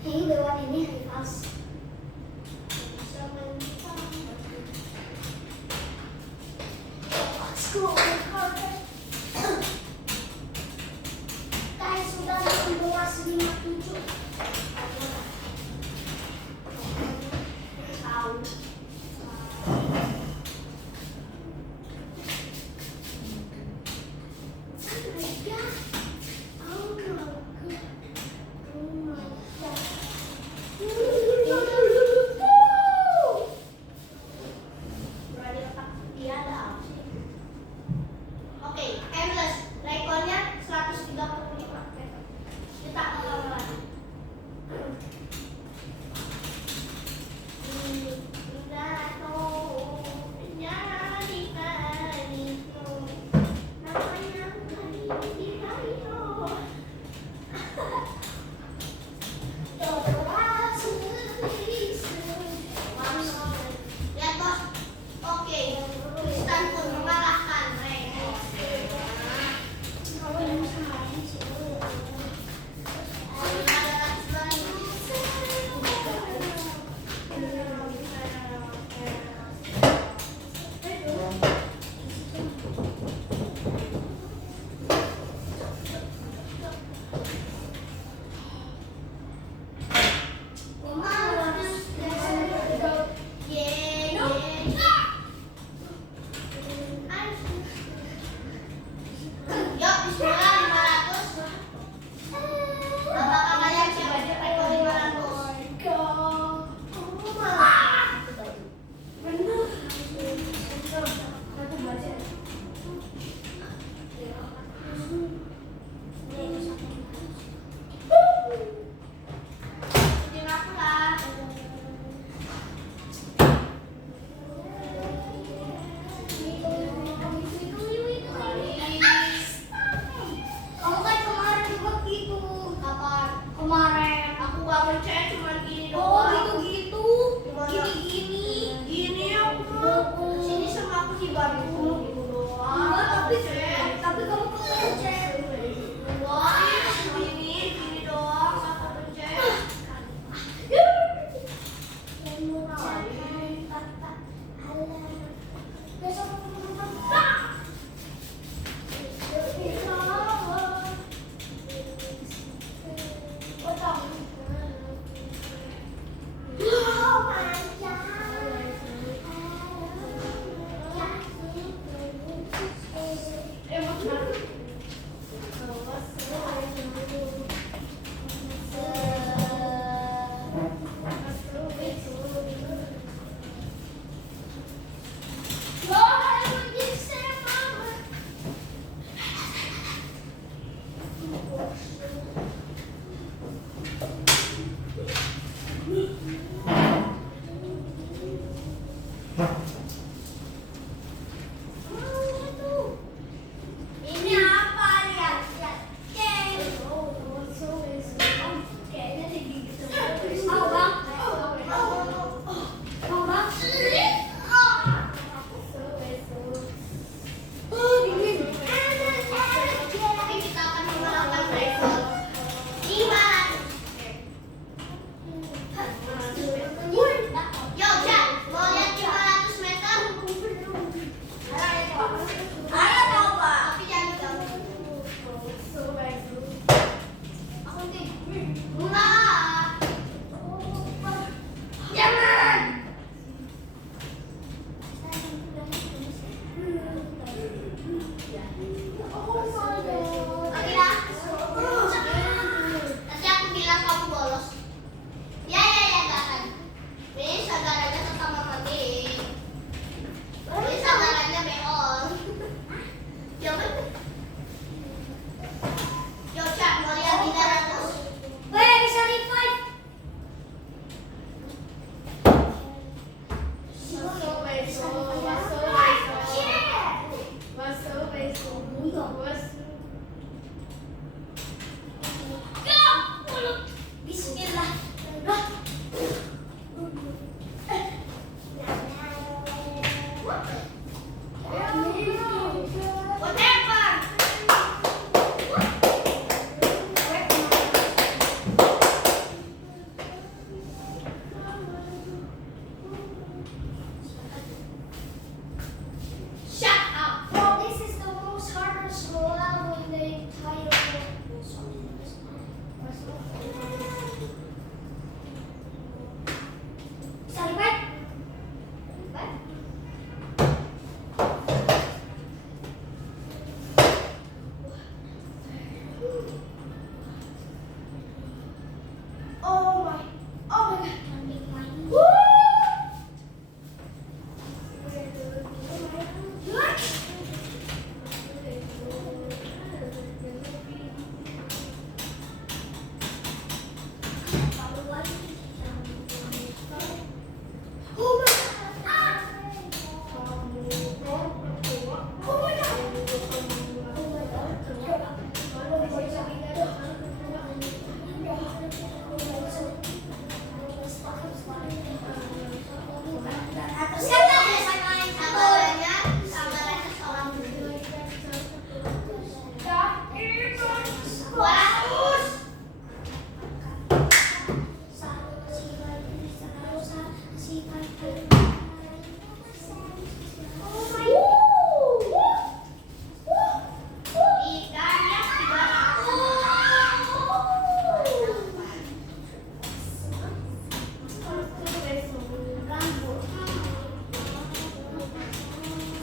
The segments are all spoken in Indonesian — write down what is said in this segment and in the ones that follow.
Ini lewat ini hari pas. Guys, sudah 11.57. Tahu.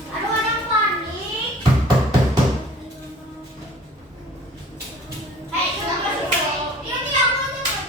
Aduh, ada yang panik. Hei, sudah masuk. Ini aku ada apa?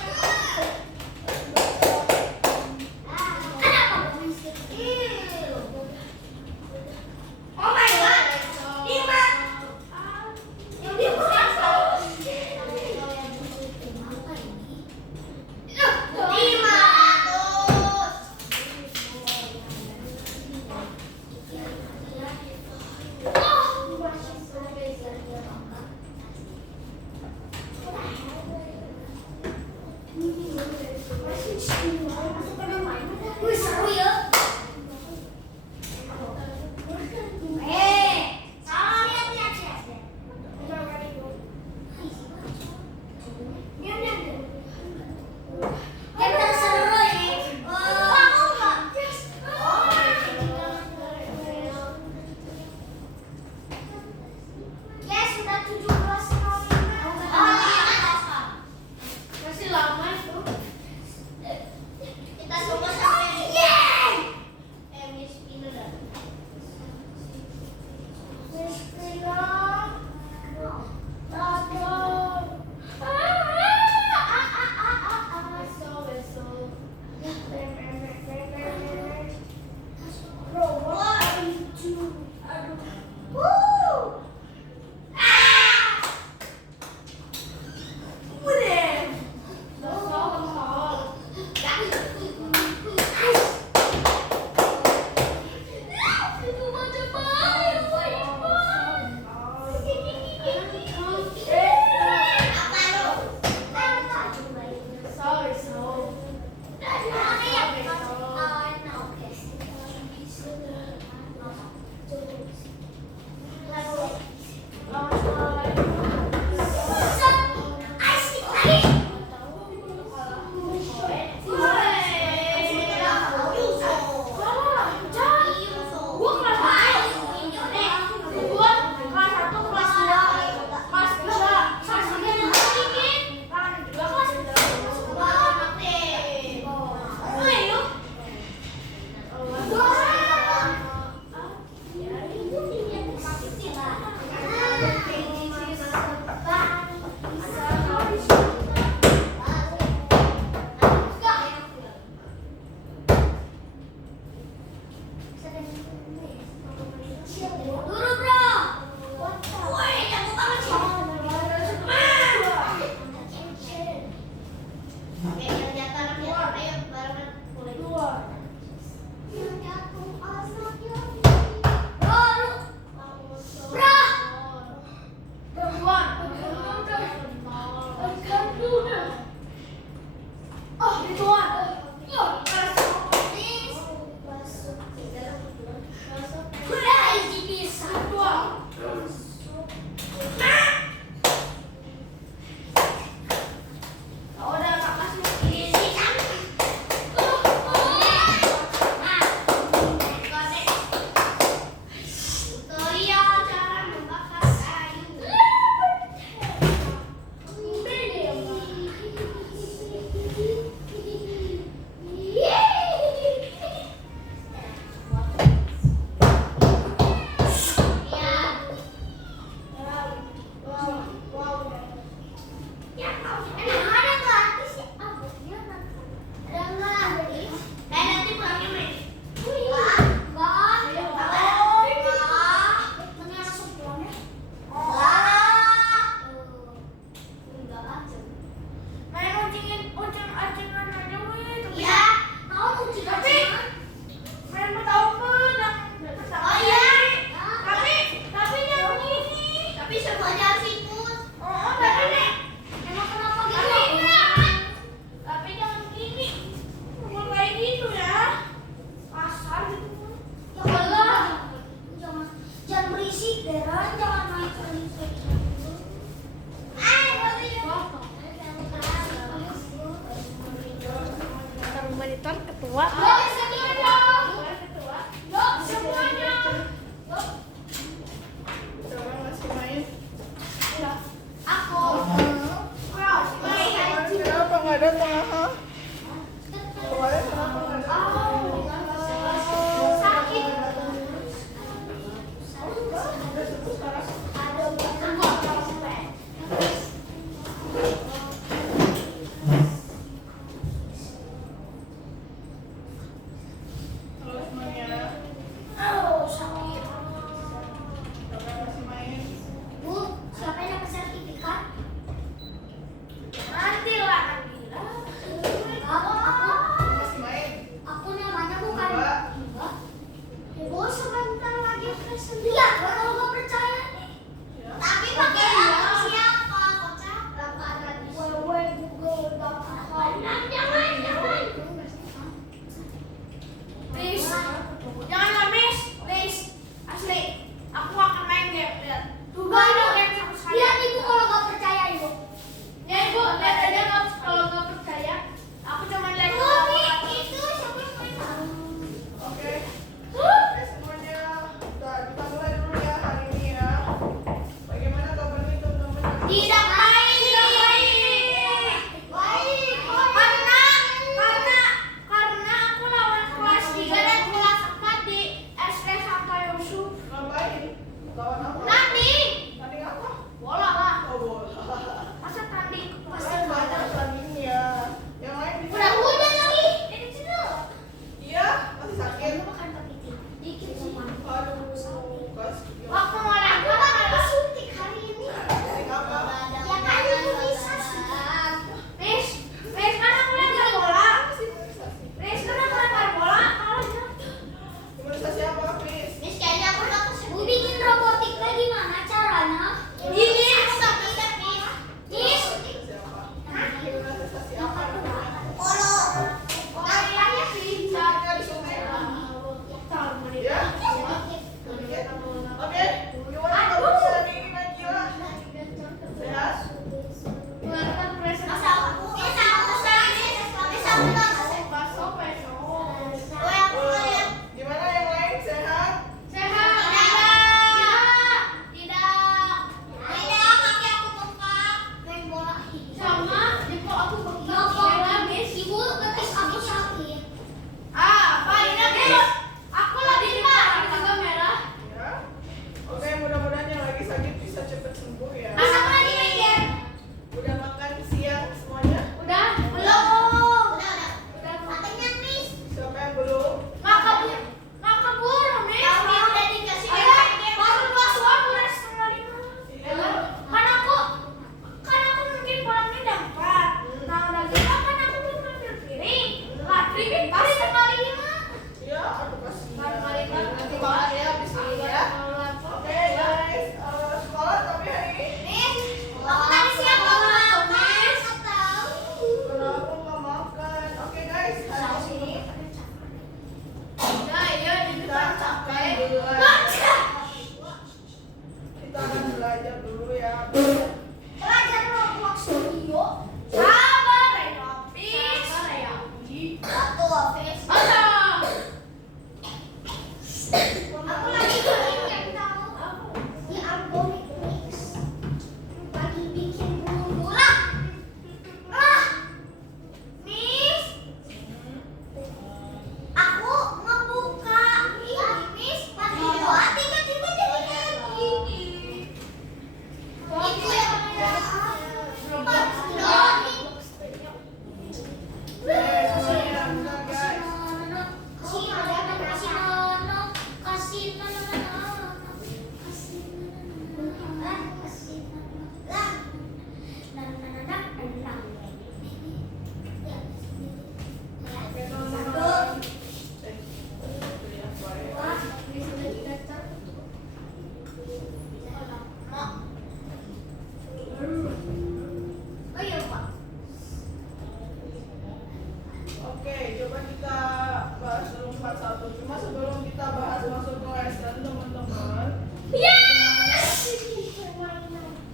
Cuma sebelum kita bahas masuk ke lesson teman-teman,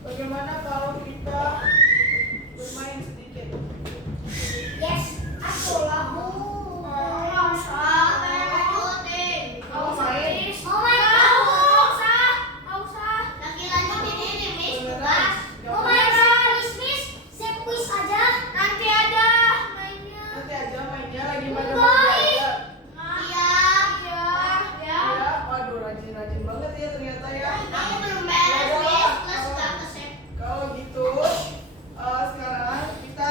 bagaimana kalau kita bermain sedikit? Yes, aku lagu. Nanti aja mainnya lagi pada mau belajar. Waduh, rajin-rajin banget ya ternyata ya. Kalau gitu, sekarang kita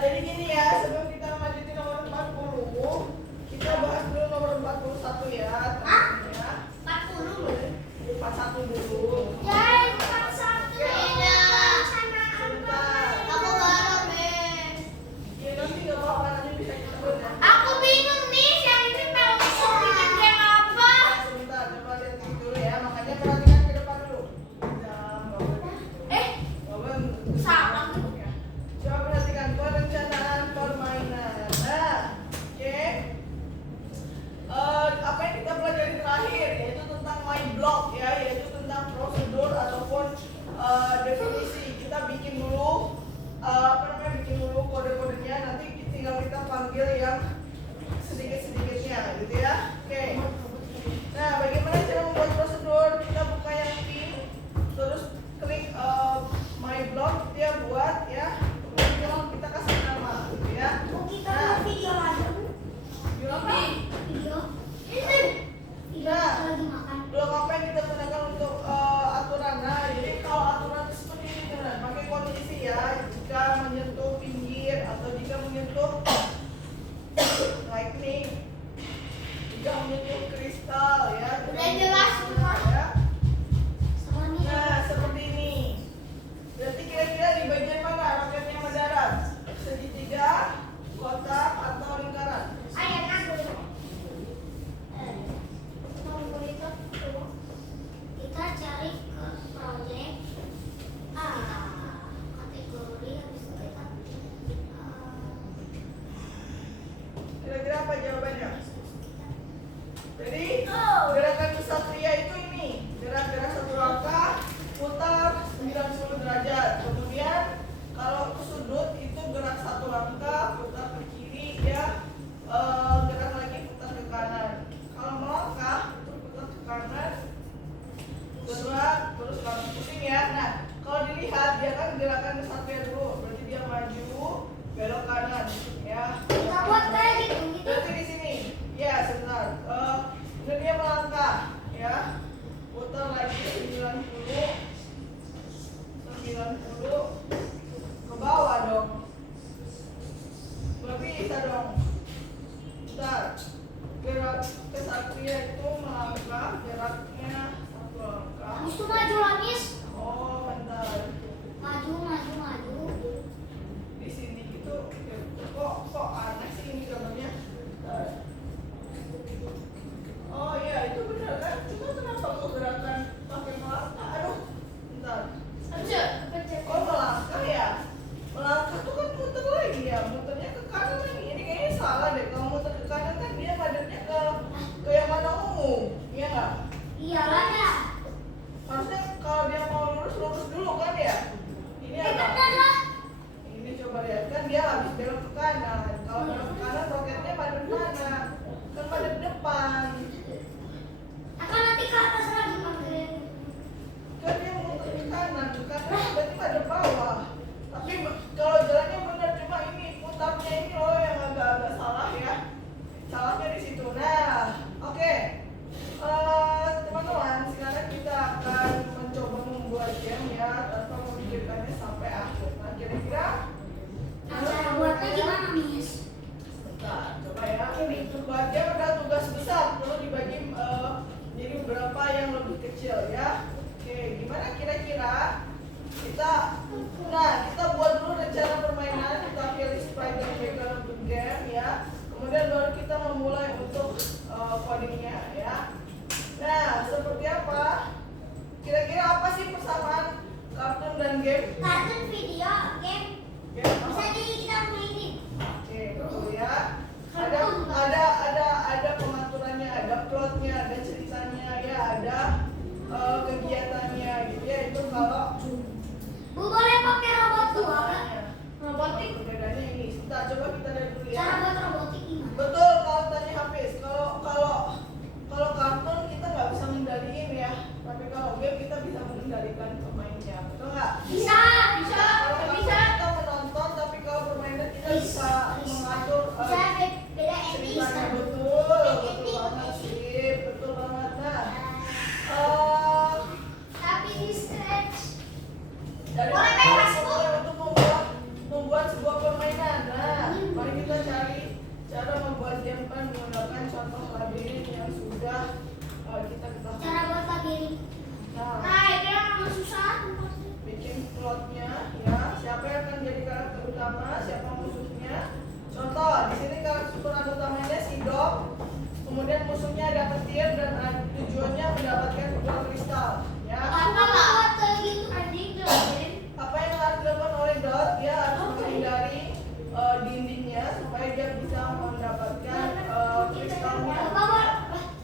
jadi gini ya, sebelum kita lanjutin nomor 40, kita bahas dulu nomor 41 ya, teman-teman ya. 41 dulu. Ya nanti nggak apa-apa, nanti bisa disebut ya. Sebentar, coba lihat dulu ya, makanya perhatikan ke depan dulu. Coba perhatikan perencanaan permainan. Nah, oke. Apa yang kita pelajari terakhir yaitu tentang my block ya, yaitu tentang prosedur ataupun definisi. Kita bikin dulu bikin dulu kode-kodenya, nanti tinggal kita panggil yang sedikit-sedikitnya gitu ya. Oke. Nah, bagaimana cara membuat prosedur? Kita buka yang pink, terus klik my block, dia buat ya. Kemudian kita kasih nama gitu ya. Blok apa yang kita gunakan untuk aturan? Nah, jadi kalau aturan seperti ini teman, pakai kondisi ya. Jika menyentuh pinggir atau jika menyentuh lightning, jika menyentuh kristal ya. Udah jelas semua. Ya. Nah, seperti ini. Berarti kira-kira di bagian mana roketnya mendarat? Segitiga, kotak, atau lingkaran? Kita cari ke proyek kategori, habis itu kita Kira-kira apa jawabannya? Jadi gerakan kesatria itu ini, gerak-gerak satu langkah, putar 90 derajat. Kemudian kalau ke sudut itu gerak satu langkah, putar ke kiri ya, gerak lagi putar ke kanan. Kalau melangkah itu putar ke kanan, gerak terus langsung pusing ya. Nah, kalau dilihat dia kan gerakan kesatria dulu, berarti dia maju, belok kanan ya. kita buat kayak gitu. Berarti di sini, ya sebentar. Ini dia melangkah, ya. Putar lagi 90 ke bawah dong. Berarti bisa dong. Bentar. Gerak kesatria itu melangkah, geraknya satu langkah. Habis itu maju lagi. Oh, bentar. Maju. Di sini itu kok aneh sih ini gambarnya. Bentar. Oh iya, itu benar kan? Cuma kenapa kok gerakan pakai melangkah? Aduh, bentar. Oh melangkah ya? Melangkah tuh kan muter lagi ya, muternya ke kanan lagi. Ini kayaknya salah deh. Kalau muter ke kanan kan dia madepnya ke yang mana umum, iya nggak? Iya lah ya. Harusnya kalau dia mau lurus dulu kan ya? Ini apa? Benar lah. Ini coba lihat kan dia habis belok ke kanan. Kalau belok ke kanan roketnya madep mana? Kan madep depan. Akan nanti ke atas lagi manggilin. Kan dia muter ke kanan, berarti madep bawah. Tapi kalau jalannya benar, cuma ini putarnya ini loh yang agak-agak salah ya. Salahnya di situ. Nah, oke. Teman-teman, sekarang kita akan mencoba membuat game ya tanpa memikirkannya sampai akhir. Nah, kira-kira Cara buatnya gimana, Miss? Bentar, coba ya. Buat game ada tugas besar, perlu dibagi jadi beberapa yang lebih kecil ya. Oke, gimana kira-kira kita buat dulu rencana permainan, kita pilih sprite dan background untuk game ya. Kemudian baru kita memulai untuk codingnya ya. Nah, seperti apa? Kira-kira apa sih persamaan kartun dan game? Kartun, video, game. Game Bisa apa? jadi kita mainin. Oke, dulu ya. Ada pengaturannya, ada plotnya, ada ceritanya, ya ada kegiatannya gitu ya. Itu kalau Bu, boleh pakai robot tua nggak? robotik. Perbedaannya ini. Sebentar, coba kita lihat dulu ya. Cara buat robotik gimana? Betul, kalau tanya Hafiz, kalau kartun kita nggak bisa mengendalikan ya, tapi kalau game kita bisa mengendalikan pemainnya, betul nggak? Bisa. Kalau kartun kita menonton, tapi kalau permainan kita bisa mengatur Bisa beda etis ceritanya. kan? Betul banget sih, betul banget. Nah, Tapi di stretch. dari Boleh bebas, Bu. untuk membuat sebuah permainan. Nah, mari kita cari cara membuat game kan menggunakan contoh labirin yang sudah kita ketahui. Cara buat labirin. Nah, Nah, itu yang agak susah. bikin plotnya ya. Siapa yang akan jadi karakter utama, siapa musuhnya. Contoh, di sini karakter utamanya si Dog. Kemudian musuhnya ada petir dan tujuannya mendapatkan dua kristal. Ya. Apa buat kayak gitu anjing jelasin. Apa yang harus dilakukan oleh Dot? Dia harus menghindari dindingnya supaya dia bisa mendapatkan kristalnya. Apa buat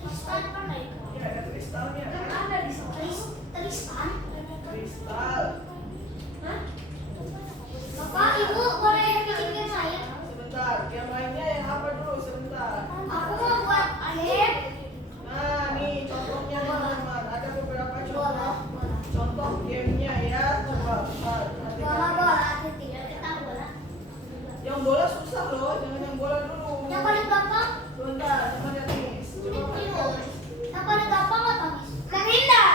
kristal kan itu? Ya, ada kristalnya. Kan ada di sana. Kristal. Kristal. Hah? Bapak, Ibu boleh bikin game saya? Sebentar, yang lainnya yang apa dulu? Sebentar. Aku mau buat game. Nah, nih contohnya teman-teman. Ada beberapa Bola. contoh. Contoh gamenya ya. Coba perhatikan. Bola tidak kita bola. Yang bola susah loh, jangan yang bola dulu. Yang paling gampang. Sebentar, coba lihat nih. Coba perhatikan. Yang paling gampang apa, Miss? Menghindar.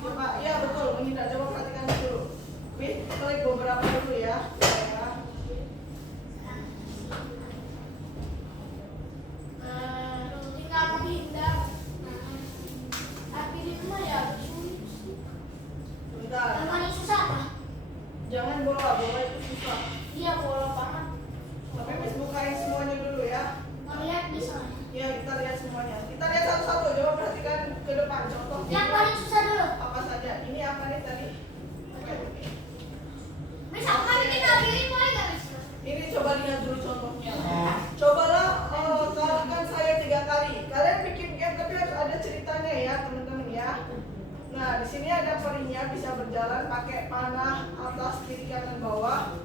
Coba, iya betul, menghindar. Coba perhatikan dulu. Wih, klik beberapa dulu ya. Ya. Tinggal menghindar. Tapi di rumah ya sulit. Sebentar. Yang paling susah apa? Jangan bola, bola itu susah. Iya, bola banget. Tapi Miss bukain semuanya dulu ya. Mau lihat misalnya. Ya, kita lihat semuanya. Kita lihat satu-satu. Coba perhatikan ke depan contoh. Yang paling susah dulu. Apa saja? Ini apa nih tadi? Miss, aku mau bikin labirin boleh nggak, Miss? Ini coba lihat dulu contohnya. Cobalah kalahkan saya 3 kali. Kalian bikin game tapi harus ada ceritanya ya teman-teman ya. Nah, di sini ada perinya bisa berjalan pakai panah atas, kiri, kanan, bawah.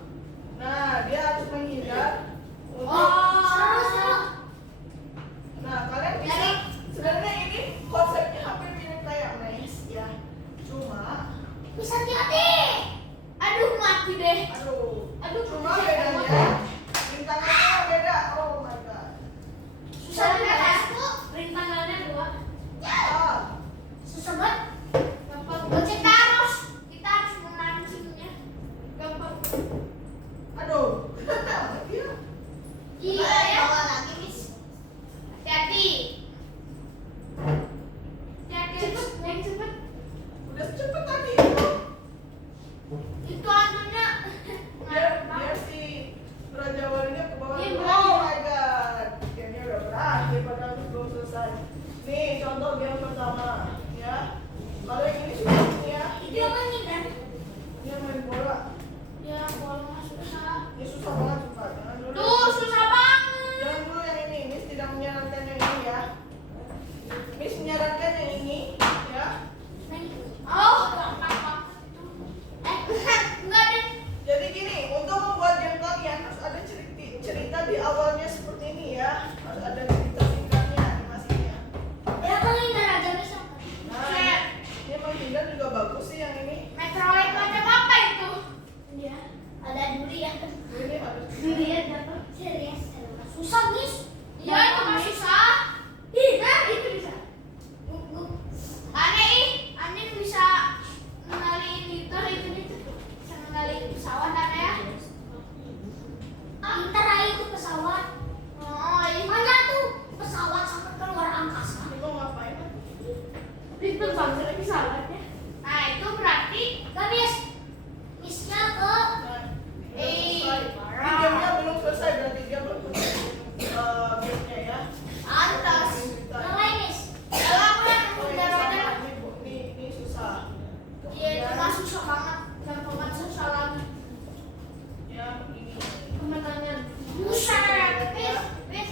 Nah, dia harus menghindar untuk. Seru. Nah, kalian bisa. Sebenarnya ini konsepnya hampir mirip kayak Maze ya. Cuma, Miss, hati-hati. Aduh, mati deh. aduh, cuma bedanya rintangannya beda. Oh my god. Susah banget, Mas. Rintangannya 2. Ah, Susah banget. Gampang. Kita harus menang musuhnya. Gampang. aduh. Iya. Iya ya. Bawa lagi, Miss. Hati-hati. Cepet, yang cepet. Udah cepet tadi. Itu anunya. Biar si Raja Walinya ke bawah. Iya, Oh my god. Gamenya udah berakhir padahal belum selesai. Nih contoh game pertama ya. Kalau yang ini susah nih ya. Itu yang mana kan? Ini yang main bola. Ya, bola mah susah. Ini susah banget sumpah. Jangan dulu. Tuh, susah banget. Jangan dulu yang ini. Miss tidak menyarankan yang ini ya. Miss menyarankan yang ini ya. Oh, gampang. Enggak deh. Jadi gini, untuk membuat game kalian harus ada cerita di awalnya seperti ini ya. Harus ada cerita singkatnya, animasinya. Ya, menghindar aja bisa. Nah, ini menghindar juga bagus sih yang ini. Metroid macam apa itu? Ya, ada durian. Ini harus. Durian apa? Serius. Susah, Miss. Iya, itu mah susah. Ih, nah, itu bisa. Aneh bisa ngenalin itu. Bisa ngenalin pesawat aneh ya. Pintar aja itu pesawat. Oh, iya. Mana tuh pesawat sampai keluar angkasa. Ini mau ngapain? Pintar banget pesawatnya. Nah, itu berarti gak Miss-nya ke Nah, ini gamenya belum selesai berarti dia belum selesai gamenya ya. atas. Yang lain, Miss. Kalau aku yang Oh, ini udah sama. ada. Ini susah. Iya, itu mah susah banget. Gampang banget susah lagi. Ya, ini. Kemenangan. Buset, Miss.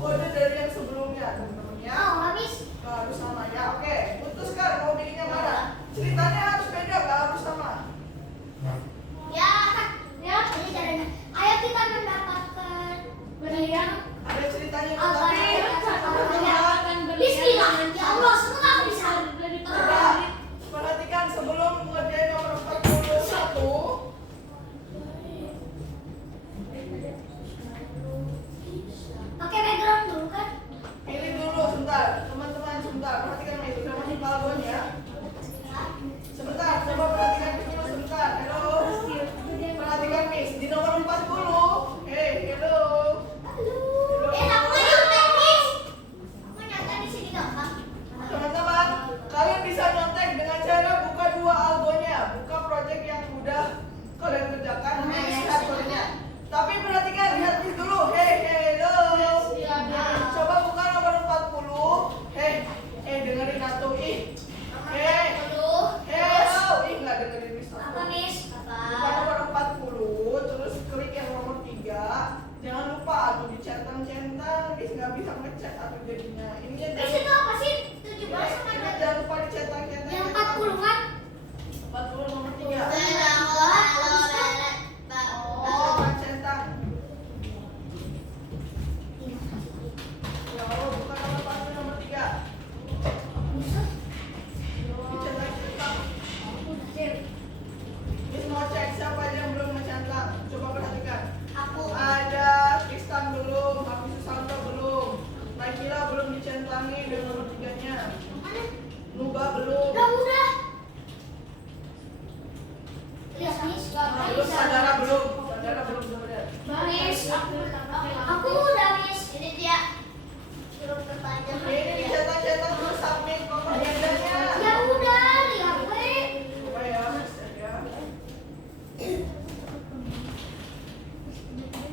kode dari yang sebelumnya, teman-teman ya. Oh, habis. Nggak harus sama ya. Oke, putuskan mau bikinnya mana. Ceritanya harus beda, nggak harus sama. Ya, ya, ini caranya. Ayo kita mendapatkan berlian. Ada ceritanya itu, Apa tapi ya? teman-teman, Bismillah. Ya Allah, semoga aku bisa. coba perhatikan sebelum mengerjain nomor 41. Pakai background dulu kan? Pilih dulu sebentar, teman-teman sebentar. Perhatikan ini sudah masuk balonnya. Sebentar, coba perhatikan dulu sebentar. Halo. Perhatikan Miss di nomor 40. Hello. Aku mau nyontek, Miss. Aku nyontek di sini gampang. Teman-teman, kalian bisa nyontek dengan cara buka dua albumnya, buka project yang udah kalian kerjakan, lihat kodenya. Tapi perhatikan, lihat Miss dulu. Hello. Coba buka nomor 40. Dengerin atau hello. Nggak dengerin Miss. Apa, Miss? Buka nomor 40, terus klik yang nomor 3. Jangan lupa atau dicentang-centang, Miss nggak bisa ngecek atau jadinya. Ini ya Miss itu apa sih? 17 sama ini jangan lupa dicentang-centang. yang 40 kan? 40 nomor 3. Oh, Centang, centang. Ya Allah, buka nomor 40 nomor 3. Dicentang-centang. Miss mau cek siapa aja yang belum mencentang. Coba perhatikan. aku. Ada Tristan belum, Hafiz Susanto belum, Nakila belum dicentangi dengan nomor 3-nya. Nuba belum. Udah. Lihat, Miss. Belum Saudara belum. Saudara belum sebenarnya. Miss, aku udah, Miss. Ini dia. Suruh perpanjang. Ini dicetak-cetak terus submit nomor 3-nya. Ya udah, lihat, weh. Coba ya, Miss ya.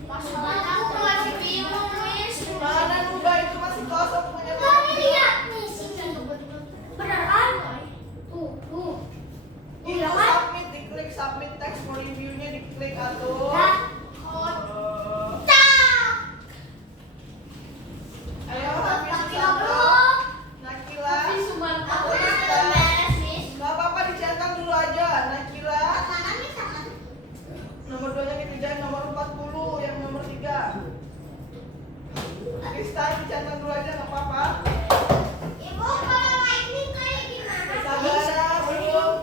Aku masih bingung, Miss. Mana Nuba itu masih kosong punya. Tadi lihat, Miss. Beneran? Tuh. Ini Udah kan? submit, diklik submit text for review-nya, diklik atau. Dah. Cak. Ayo Hafiz Tapi Susanto, belum. Nakila. Aku belum beres, Miss. Gak apa-apa dicentang dulu aja. Nakila. Tangan, Miss, tangan. Nomor 2-nya dikerjain nomor 40, yang nomor 3. Tristan dicentang dulu aja nggak apa-apa. Ibu, kalau ini kayak gimana, Miss? Saudara belum.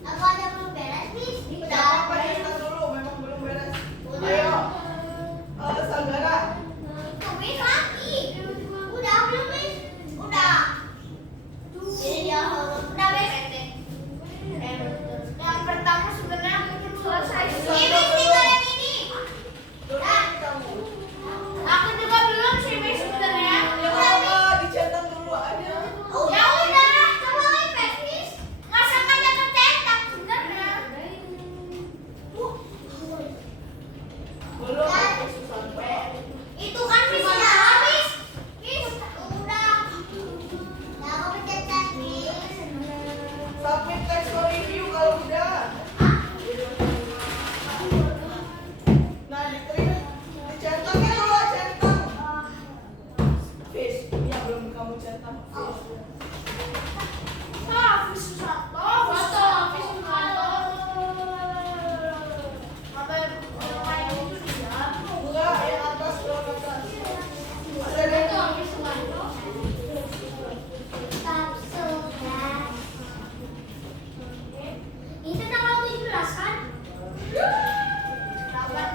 Aku ada belum beres, Miss. Nggak apa-apa dicentang dulu, memang belum beres. Ayo. Saudara. Tuh, Miss, lagi. Udah belum, Miss? Udah. Ini dia, udah, Miss. Yang pertama sebenarnya mungkin selesai. Ini, Miss, tinggal yang ini. Turunin kamu. Aku juga belum sih, Miss, sebenarnya. Nggak apa-apa dicentang dulu aja. Ya udah, coba refresh, Miss. Masa aja tercetak sebenarnya. Belum Hafiz Susanto. Itu kan Miss udah habis. Miss, udah. Ya, aku pencet, Miss. Submit text for review kalau udah. Nah, diklik. Dicentangin dulu, centang. Fish, ini yang belum kamu centang. Fish. Hafiz Susanto. Foto Hafiz Susanto. Apa yang kayak gitu dia? Enggak, yang atas belum atas. Ada yang Itu Hafiz Susanto. Ini tanggal 17 kan? 18.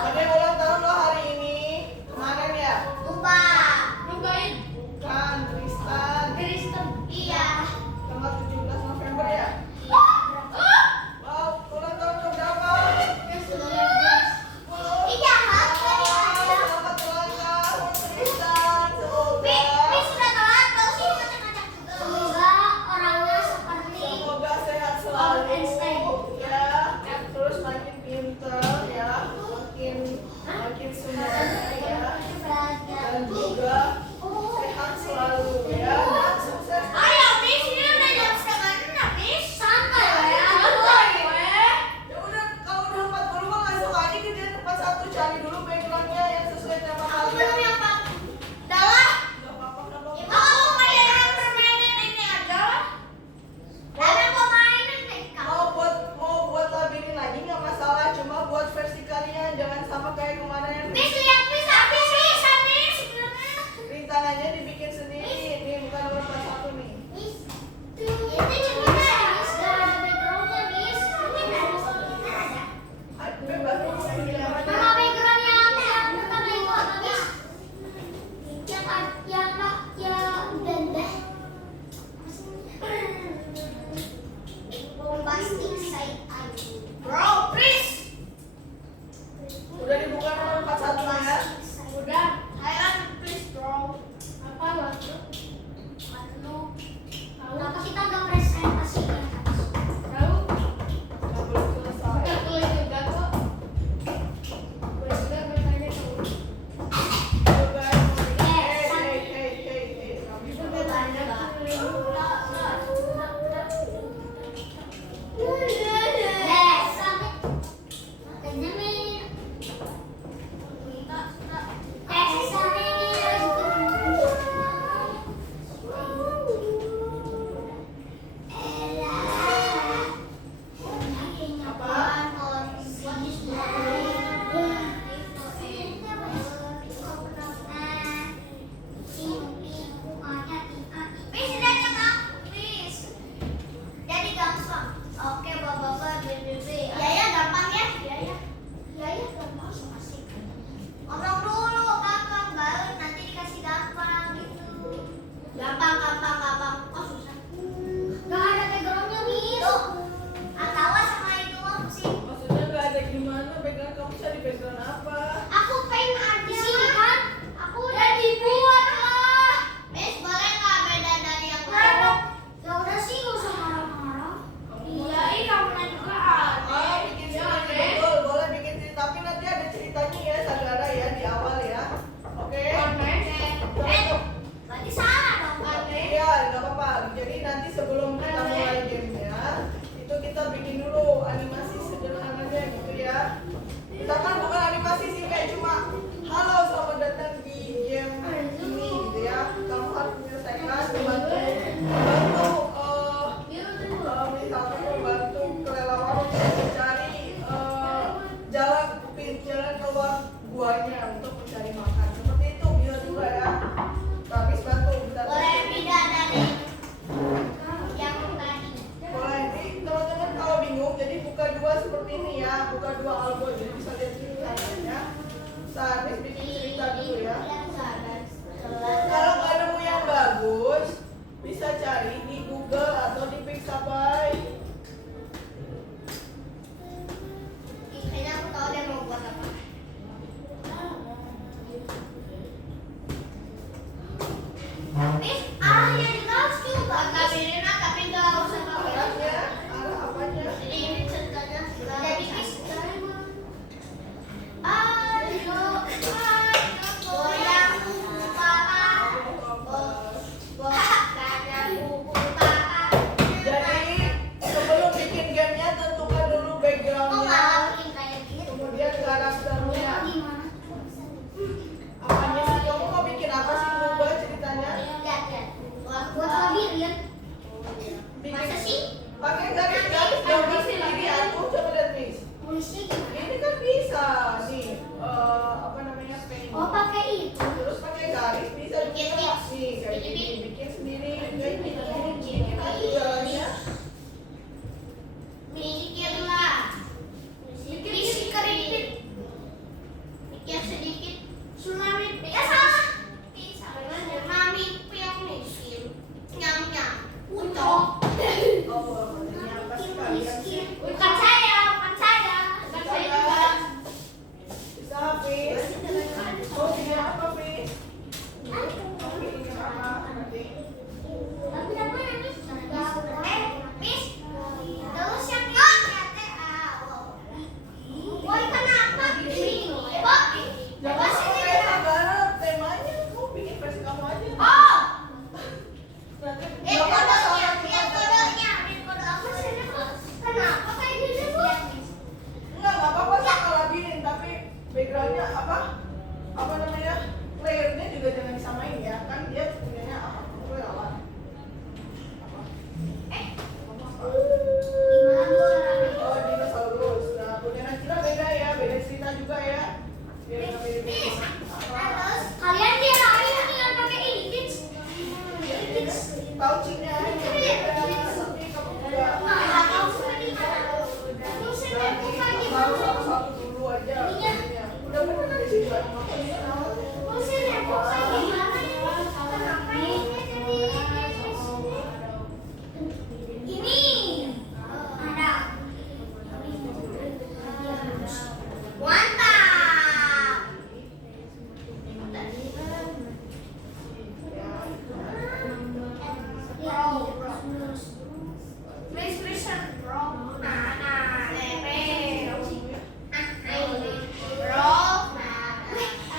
ada yang ulang tahun lo hari ini. Kemarin ya? Lupa. Bukan, Tristan. Kristen. Iya. Tanggal 17 November ya? Wow, ulang tahun ke berapa? Iya, Mas. Selamat ulang tahun Tristan. Miss sudah telat, tahu sih ngacak-ngacak juga. Semoga orangnya seperti Semoga sehat Albert selalu. Einstein. Ya, terus makin pintar. dua seperti ini ya, bukan dua album, jadi bisa lihat ceritanya. Saat ini bikin cerita dulu ya. Kalau nggak nemu yang bagus, bisa cari di Google atau di Pixabay. Kayaknya aku tahu dia mau buat apa. Tapi arahnya di kaos juga. Tapi nggak usah pakai. Arahnya, arah apanya? Jadi ini ceritanya jadi ayo, goyang papa, goyang papa. Jadi sebelum bikin gamenya tentukan dulu Kok backgroundnya, nggak bikin kayak gitu? kemudian karakternya. Gimana? Apanya sih? Kamu mau bikin apa sih? Lupa ceritanya? Lihat. Buat lagi lihat. Masa sih? Pakai garis-garis gambar sendiri aku coba lihat nih. Polisi gimana? Ini kan bisa nih, apa namanya paint. Oh pakai itu. Terus pakai garis bisa Bikin juga mix. nih kayak Bikin gini, mix. bikin sendiri kayak gini, bikin aja jalannya. Mikirlah. Isi keripik. Mikir sedikit. Tsunami. Ya salah. Tsunami yang miskin. Nyam-nyam. Ucok. Oh, boleh apa sih kalian sih? Bukan saya. Bukan saya juga. Bisa habis. Oh, ini apa Fis? Oh, ini apa? Nanti. Miss. Terus yang ini Woi kenapa ini? Jangan sampai gambaran temanya, kamu bikin versi kamu aja. Oh. Nanti Lihat jangan kodenya, salah lihat kita. kodenya, lihat kode apa sih? Kenapa kayak gini bu? Enggak apa-apa sama labirin, tapi backgroundnya apa? Apa namanya? Layernya juga jangan disamain ya, kan dia punyanya apa? Lawan. Apa? Oh, dinosaurus. Nah, punya Najila beda ya, beda cerita juga ya. Biar nggak mirip-mirip. Apa? Kalian kira ini dengan pakai ini, kids? Tahu chipnya aja beda, tapi kamu juga nanti tahu satu-satu dulu aja. Udah bener kan di situ ada makanya. Ini ada. Mantap.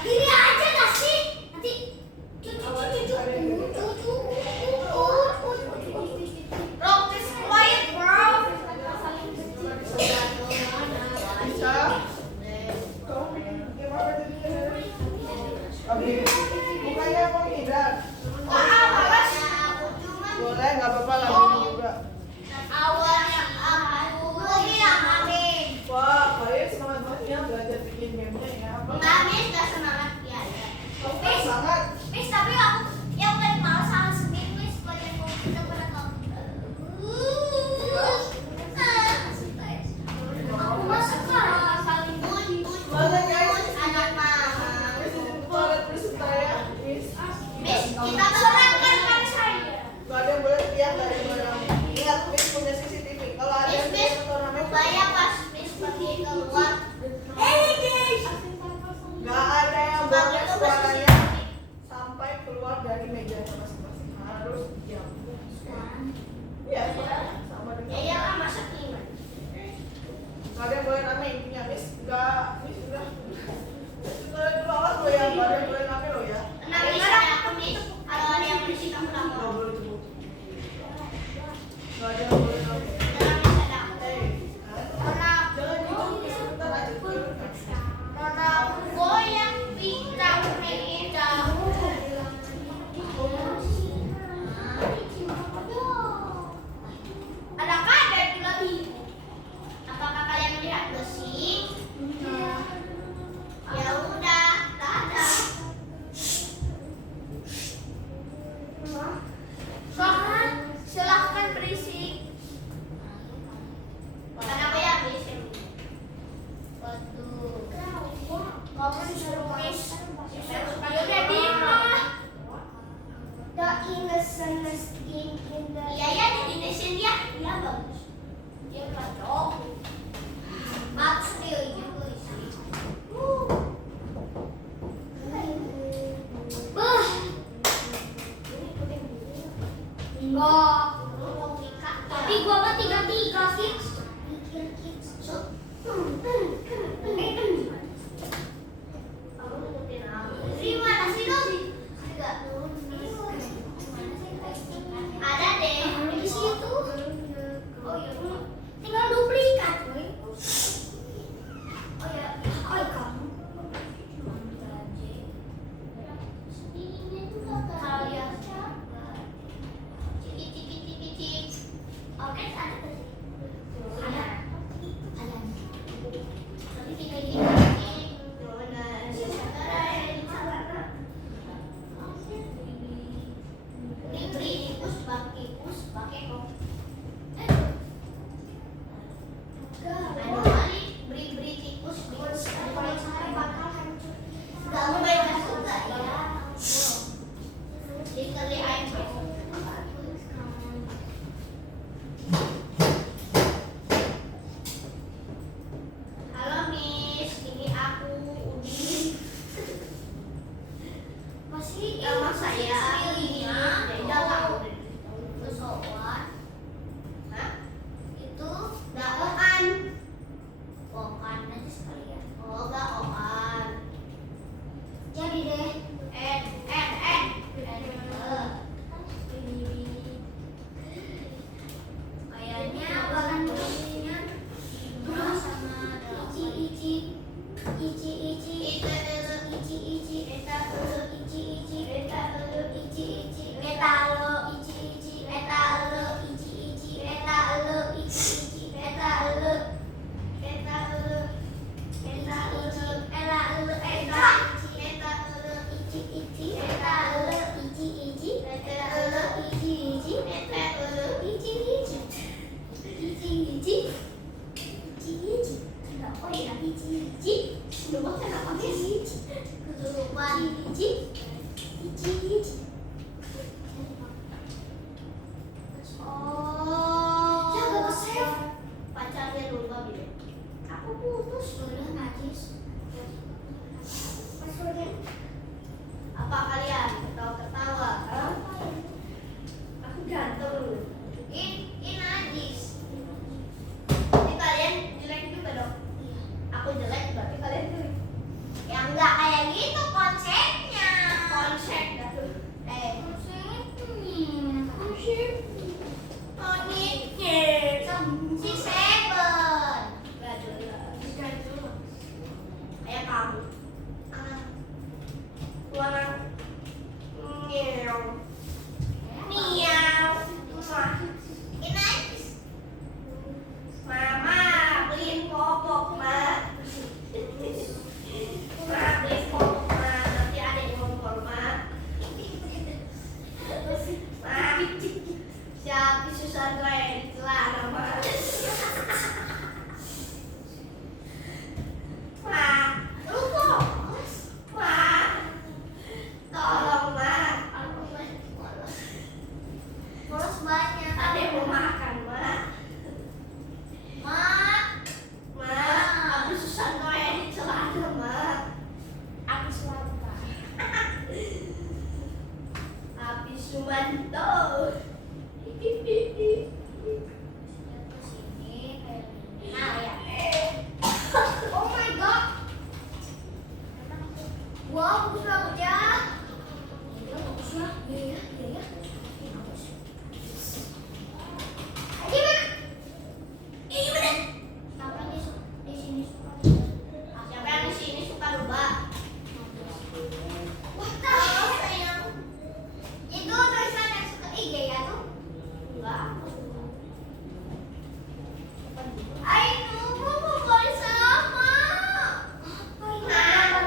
Ini aja gak sih? Nanti Bro, please quiet, bro. Bisa? Kamu bikin gimana jadinya? Habis mukanya menghidrat. Boleh, nggak apa-apa labirin juga. Awalnya aku bilang Amin. Wah, kalian semangat banget ya belajar bikin gamenya ya. Amin gak semangat ya. Kamu kan sangat. Miss, tapi aku yang paling malas sama sendiri, Miss, banyak komputer pada komputer. Aku masuk saling Mana guys? anak mama. Miss, izin ke toilet bersebentar ya. Miss. Miss, kita serahkan kan saya. Gak ada yang boleh lihat, gak ada yang boleh rame. Ingat, Miss punya CCTV. Kalau ada yang Miss, lihat atau rame, saya pas Miss pergi keluar. Guys. gak ada yang boleh suaranya sampai keluar dari meja masing-masing. Harus diam. Iya, sama Ya dengan. ya lah masa gimana? Gak ada yang boleh rame intinya, Miss. Miss udah. Sudah dulu awas lo ya, gak ada yang boleh rame lo ya. Nah, Miss, aku Miss, kalau ada yang berisik kamu Gak lapor. boleh cebut. Gak ada yang boleh rame. Jangan Miss ada aku. Orang Jangan gitu, Miss. Sebentar aja. orang goyang bintang medan. Adakah ada yang lebih? Apakah kalian melihat besi? Ya udah, tak ada. Silahkan berisik. Lupa kenapa guys? Kesurupan. Oh. Jangan ke save. Pacarnya lupa gitu. Aku putus. Udah najis. Passwordnya. Apa kalian ketawa-ketawa? Aku ganteng. Ini najis. Jadi kalian jelek juga dong. Aku jelek berarti kalian jelek. Ya enggak kayak gitu konsepnya. Konsep gitu. Konsep. Oh ini si Seven. Gak jelas. Kayak kamu. Warna miau. Miau. Ini najis. Mama beliin popok, Ma. Ma beliin popok, Ma. Nanti ada yang ngompol, Ma. Ma, siapa susah gue di celana, Ma. Ma, lu kok? Ma, tolong, Ma. Bolos banyak. Ada yang mau makan, Ma. Ma, aku susah gue di celana, Ma. Aku selama. Api Sumanto. Oh my god. Wow, bagus banget ya. Bagus ya. Iya. Bagus. Gimana? Gimana? Siapa yang di sini suka lupa? What the hell, sayang? Itu tulisan yang suka IG ya tuh? Enggak. Ayo, mau balik sama. Tulisan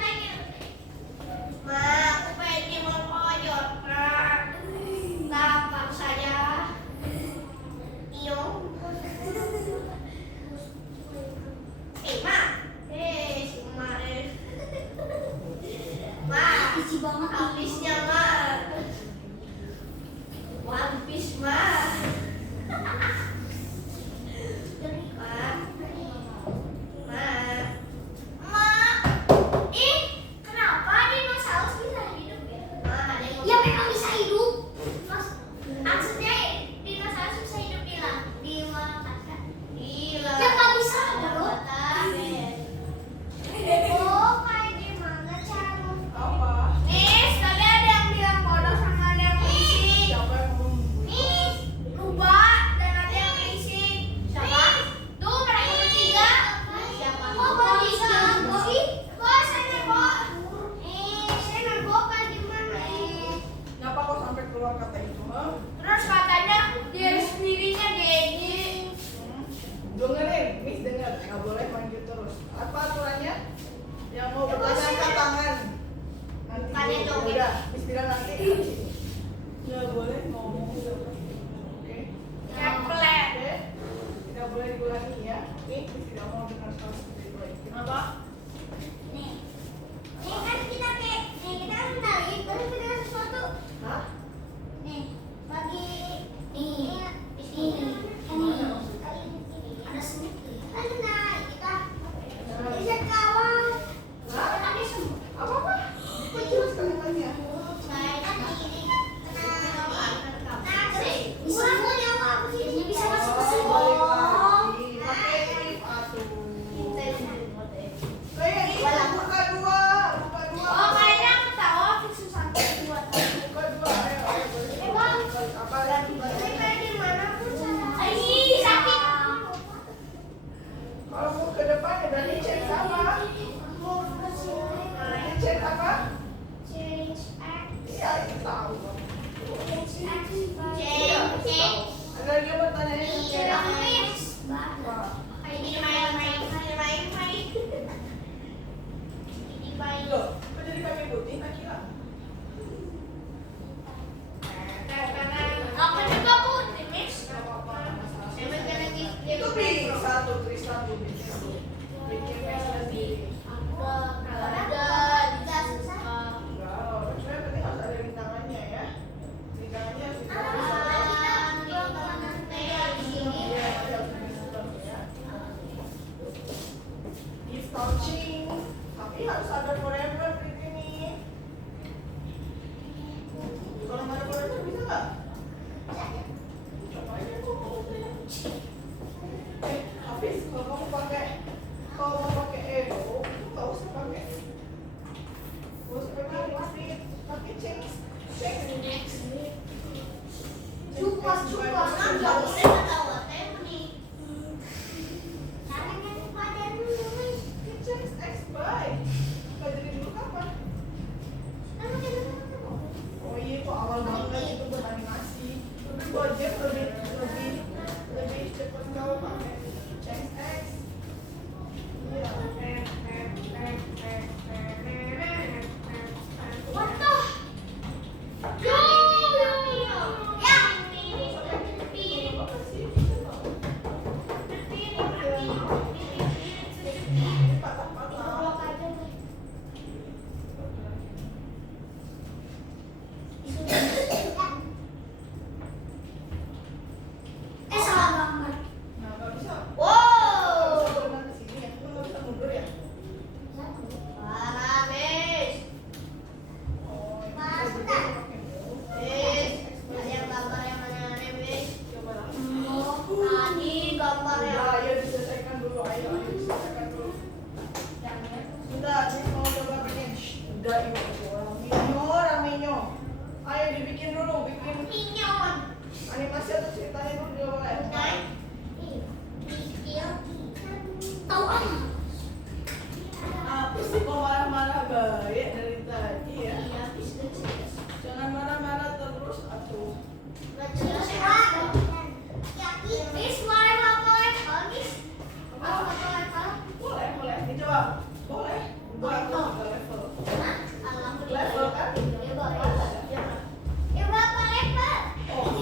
pengen. Ma, aku pengen mau koyot, Ma. Gampang saja. Iyo. Ma. Si Ma. Ma, isi banget habisnya, Ma. One Piece, Ma. Kenapa dinosaurus bisa hidup ya? Ya memang bisa hidup. Maksudnya dinosaurus bisa hidup di Madagaskar. Ya nggak bisa, bro. Oh, kayak gimana cara? Apa? Miss, tadi ada yang bilang bodoh sama ada yang berisik. Siapa yang belum? Miss, lupa dan ada yang berisik. Siapa? Tuh mereka bertiga. Siapa? Kok bisa? Kok saya kok? Saya nembok kan gimana? Ngapa kok sampai keluar kata itu? Huh? Terus katanya dia sendirinya gini. Dengerin, Miss denger, nggak boleh manggil terus. Apa aturannya? Yang mau bertanya angkat tangan. Nanti Bukannya dulu. joget. Udah, Miss bilang nanti. Nggak boleh ngomong. Oke. Keplet. Oke. Tidak boleh diulangi ya. Oke, Miss tidak mau dengar hal seperti itu lagi. Kenapa? Nih kan kita kan kenalin terus kita sesuatu. Hah? Nih, bagi ini ada semut. Kenal kita. Bisa kawan. Hah? Ada semut. Apa? Kok jelas kalimatnya? Saya kan ini kenal. Nah, di semut yang aku sini bisa masuk ke sini. Balik lagi. Pakai tip, atuh. Kayak buka dua. Oh, kayaknya aku tahu aku susah buat. Buka dua. Ayo. Apa lagi? Kayak gimana pun cara. Ih, sakit. Kalau mau ke depan ya dari chat apa? Mau ke sini. Dari chat apa? Change act. Iya, itu tahu. Change act. Iya, itu tahu. Ada lagi yang bertanya ini? Apa? Loh, kok jadi kami putih, Nakila? Aku juga If touching, tapi harus ada forever di sini. Kalau nggak ada forever bisa nggak? Coba aja kok. Habis kalau mau pakai ego, nggak usah pakai. Nggak usah pakai pakai change ini. Cukup kan nggak boleh ketawa nih. Caranya pada dulu. Change X by. Pelajari dulu kapan? Oh iya itu awal banget itu buat animasi. Tapi buat Jeff lebih cepat kau pakai change X. Iya. What the? Go! Ayo dibikin dulu, bikin animasi atau ceritanya dulu juga boleh. Apa sih kok marah-marah baik dari tadi ya? Jangan marah-marah terus atuh. Boleh, dicoba. Boleh. Buat level. Level kan? Oh.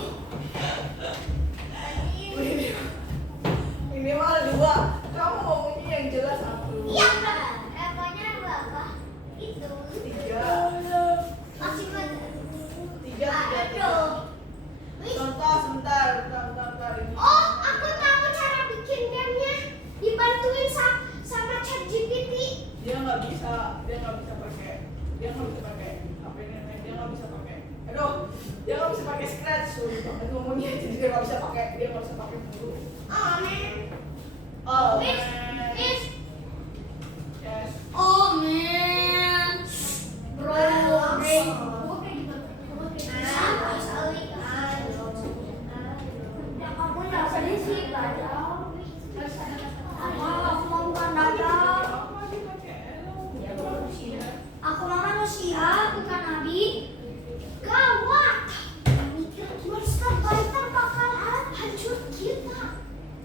Ini malah dua. Kamu mau bunyi yang jelas satu. Iya, levelnya berapa? Itu. Tiga. Masih ada. Tiga. Contoh sebentar. Ini. Oh, aku tahu cara bikin gamenya. Dibantuin sama ChatGPT. Dia nggak bisa pakai apa ini namanya, dia nggak bisa pakai. Aduh, dia nggak bisa pakai scratch. Sorry banget ngomongnya, jadi dia nggak bisa pakai dulu. Oh, man. Oh, Miss. Yes. Oh, man. Bro, aku mau manusia, bukan nabi. Gawat. Monster Biter bakalan hancur kita.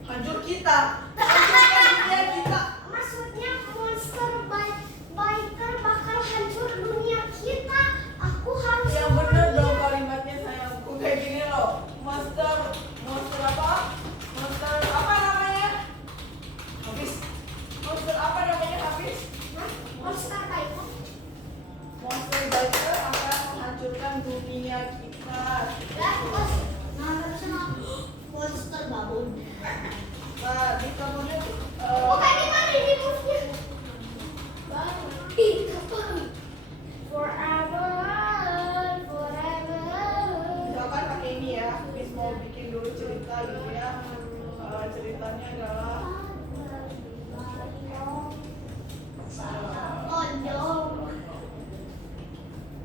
Hancur kita. Hancurkan dunia kita. Maksudnya Monster Biter bakal hancur dunia kita. Aku harus Yang bener dong kalimatnya sayangku, kayak gini loh. Monster apa? Monster apa namanya? Habis. Monster apa namanya habis? Monster Biter. Monster Biter akan menghancurkan dunia kita. Monster babon. Nah, di kamunya Bukan gimana ini musuhnya? Forever. misalkan pakai ini ya. Bis mau bikin dulu cerita gitu ya. Ceritanya adalah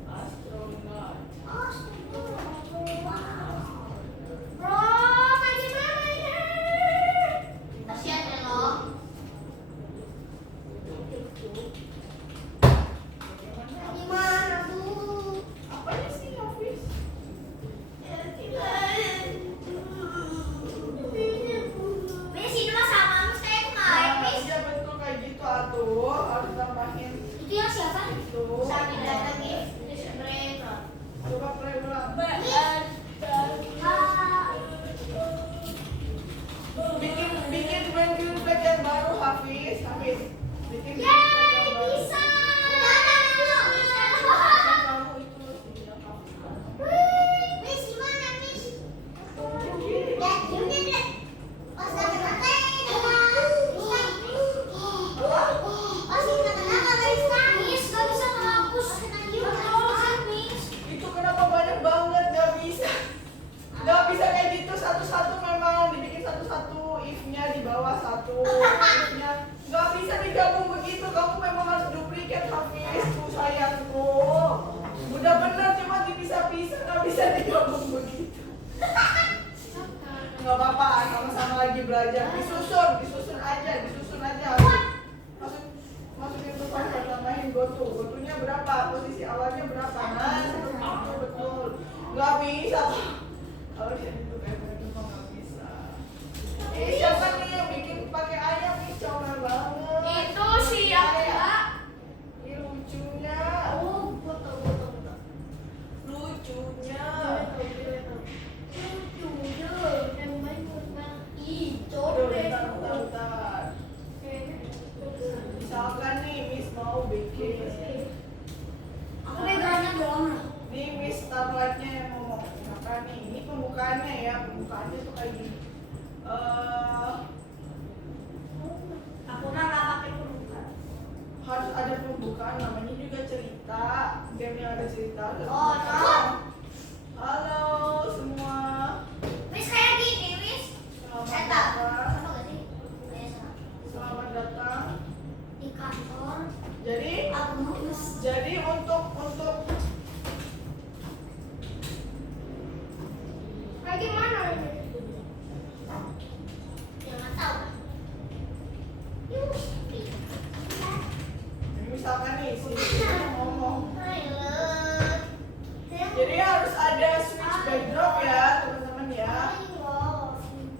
astronot. Bro, bagaimana ini? Kasihan ya lo. Gimana bu? Apanya sih Hafiz? Miss, ini mah sama Miss kayak kemarin, Miss. Iya betul kayak gitu atuh. Harus tambahin Itu yang siapa? satu-satu memang dibikin satu-satu. If-nya di bawah satu. If-nya nggak bisa digabung begitu. Kamu memang harus duplikat Hafiz tuh sayangku. Udah bener cuma dipisah-pisah nggak bisa digabung begitu. Nggak apa-apa, sama-sama lagi belajar. Disusun aja. Masukin tuh pasal tambahin gotunya berapa? Posisi awalnya berapa? Nah, betul. Nggak bisa. Harus yang itu kayak begitu mah nggak bisa. Siapa nih yang bikin pakai ayam nih? Comel banget. Itu siapa? Ini lucunya. Oh, betul. Lucunya. Bentar. Misalkan nih Miss mau bikin. Aku pegangnya doang. Nih Miss Starlightnya yang ngomong. Misalkan nih, ini pembukaannya ya. Pembukaannya tuh kayak gini. Aku nggak pakai pembukaan. Harus ada pembukaan, namanya juga cerita. Game yang ada cerita. Oh, no. Halo semua. Wis kayak gini, wis. Selamat Eta. datang. Sama gak sih? Kayak sama. Selamat datang. Di kantor. Jadi Aku mau untuk kayak gimana ini? Ya nggak tahu. misalkan nih si Siti ngomong. Ayo. Jadi harus ada switch backdrop ya teman-teman ya.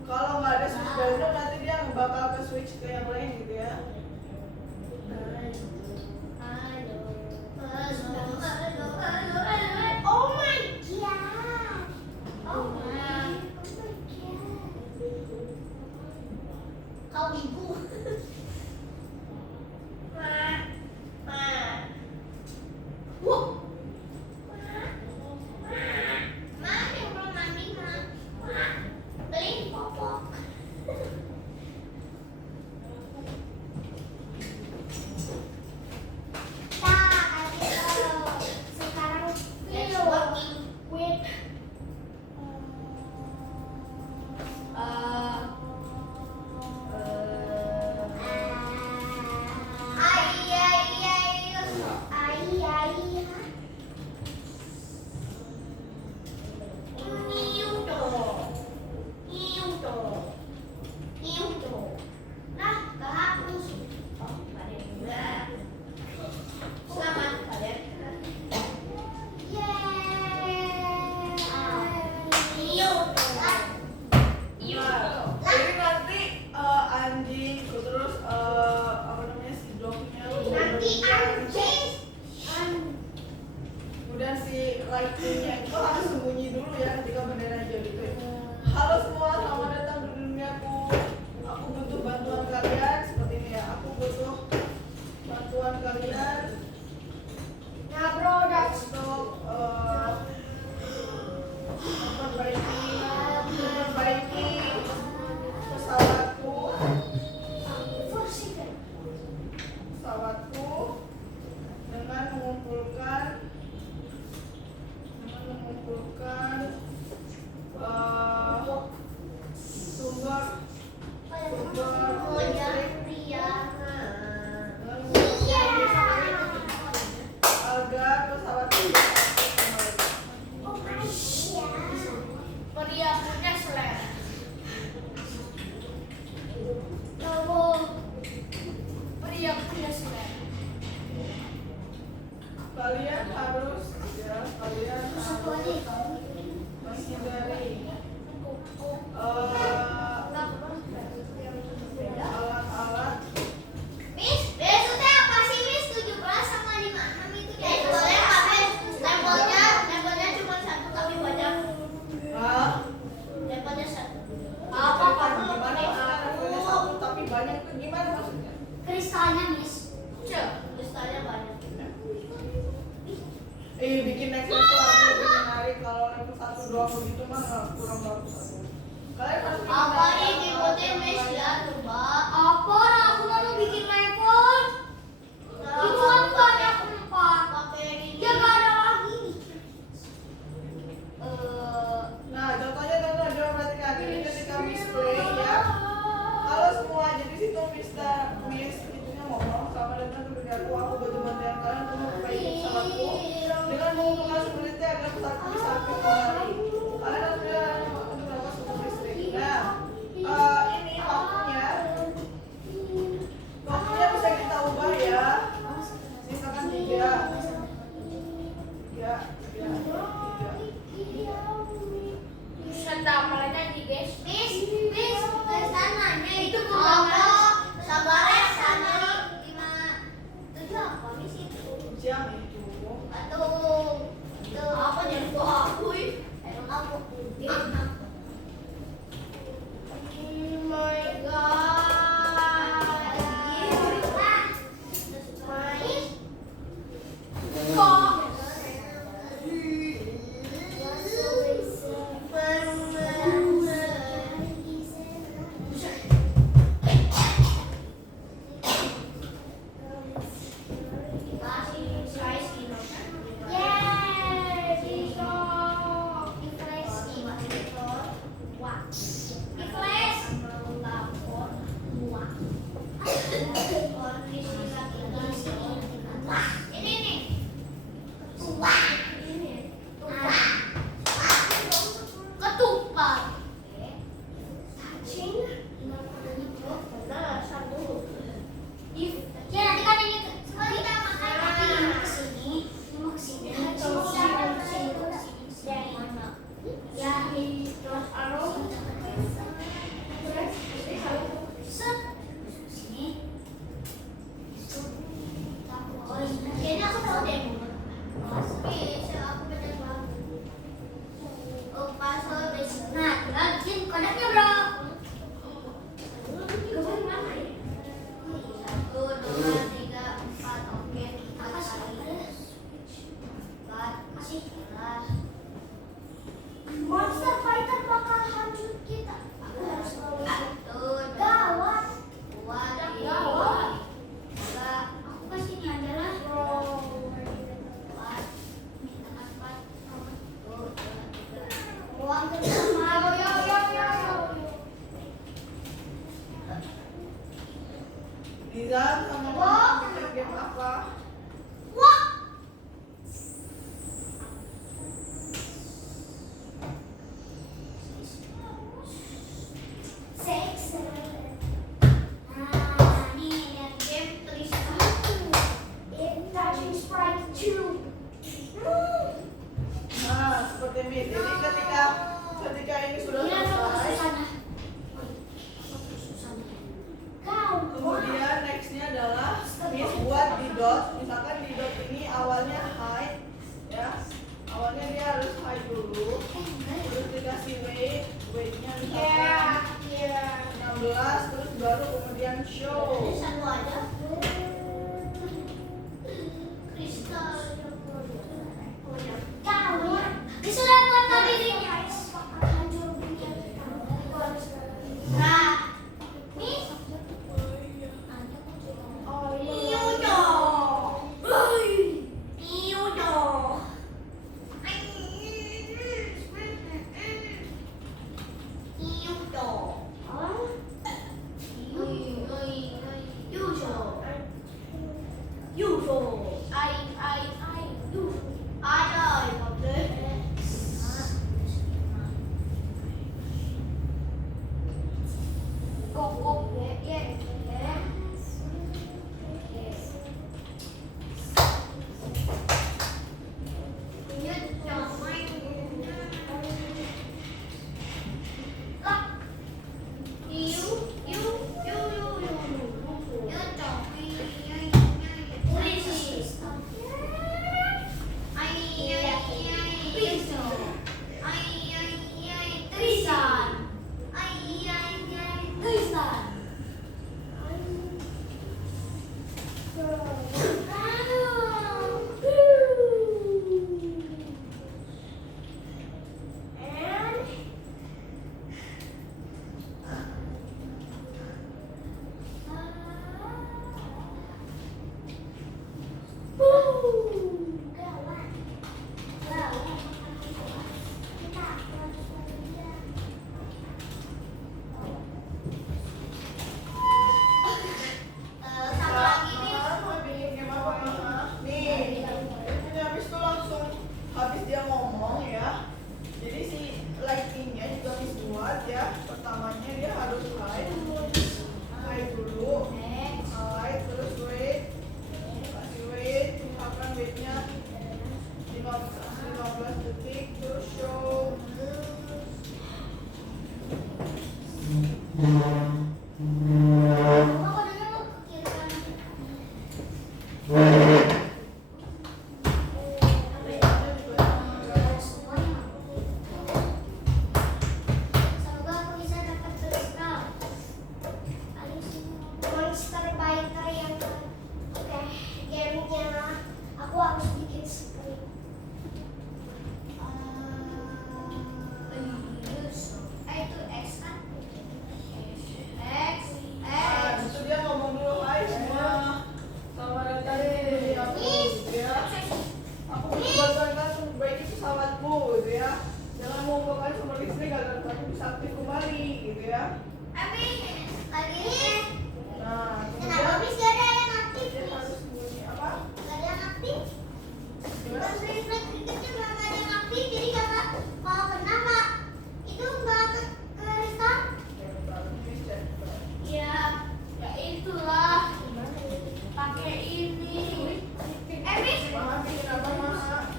Kalau nggak ada switch backdrop nanti dia bakal ke switch ke yang lain gitu ya. Oh my god. Oh my. Kau ibu. Wah. Mana yang belum mandi, Ma? Beli popok. Sekarang working with Nah, kehapus. Oh, ada yang bilang. Selamat kalian. Nah, jadi nanti anjing terus apa namanya si dognya Nanti anjing. kemudian si lightningnya itu harus sembunyi dulu ya ketika bendera hijau itu. Halo semua, selamat datang di duniaku. Aku butuh bantuan kalian seperti ini ya. Aku butuh bantuan kalian Nah, bro, that's untuk memperbaiki pesawatku dengan mengumpulkan sumber agar pesawat ini Pria punya selera. Pria punya selera. kalian harus menghindari alat-alat Miss, besoknya apa sih Miss? 17 sama 56 itu deh. Boleh nggak Miss? Levelnya cuma satu tapi banyak. Levelnya satu. Apa kamu gimana maksudnya satu tapi banyak tuh gimana maksudnya? Kristalnya Miss. Kristalnya banyak. Bikin next level aku bikin menarik. Kalau level 1 doang begitu mah kurang bagus aku. Kalian harus bikin Apa level nih yang ngikutin bagus. Miss ya coba? Apa? Aku mau bikin level. Itu kan banyak 4. Pakai ini. Ya nggak ada lagi. Nah, contohnya coba perhatikan. Ini Wah. Di flash. Lapor. Wah. Kondisi lagi. Wah. Ini nih. Wah. Ini. Wah. Ketupat. Cacing. Benar, satu. Ya nanti kan ini kita makan tapi ini kesini, ini kesini, dari mana? Ya di terus arrow. Set. Sini. Oh ini kayaknya aku tahu deh. Bisa aku bener banget. Oh pasal basic. Nah, tinggal bikin kodeknya bro. Satu, dua, tiga, empat. Oke, kita kali. Empat, kasih kelas. Monster Fighter bakal hancur kita. Satu, gawat. Dua, tiga. Aku kasih ini adalah. Empat, empat. Satu, dua, tiga. Ruang bersama. Yo. Nizam sama mama bikin game apa? Wah. Ini lihat game tulisan. Touching Sprite 2. Nah, seperti ini. Jadi ketika ini sudah selesai, kemudian nextnya adalah Miss buat di dot. Misalkan di dot ini awalnya high, ya. Awalnya dia harus high dulu. Terus dikasih weightnya misalkan 16, terus baru kemudian show. Satu aja. Kristal. Gawat. Disuruh buat tadi dirinya. Nah, nih. Iu dong. Iu dong. Iu dong. Iu dong. Ai Habis lagi. Nah, Kenapa kemudian Miss gak ada yang aktif? dia harus bunyi apa? Gak ada yang aktif. Gimana? Pas refleks cricketnya nggak ada yang aktif, jadi kakak kalau kena kak itu nggak ke restart. Ya, bentar, Miss cek. Ya itulah. Pakai ini. Miss. Maha bikin apa Maha?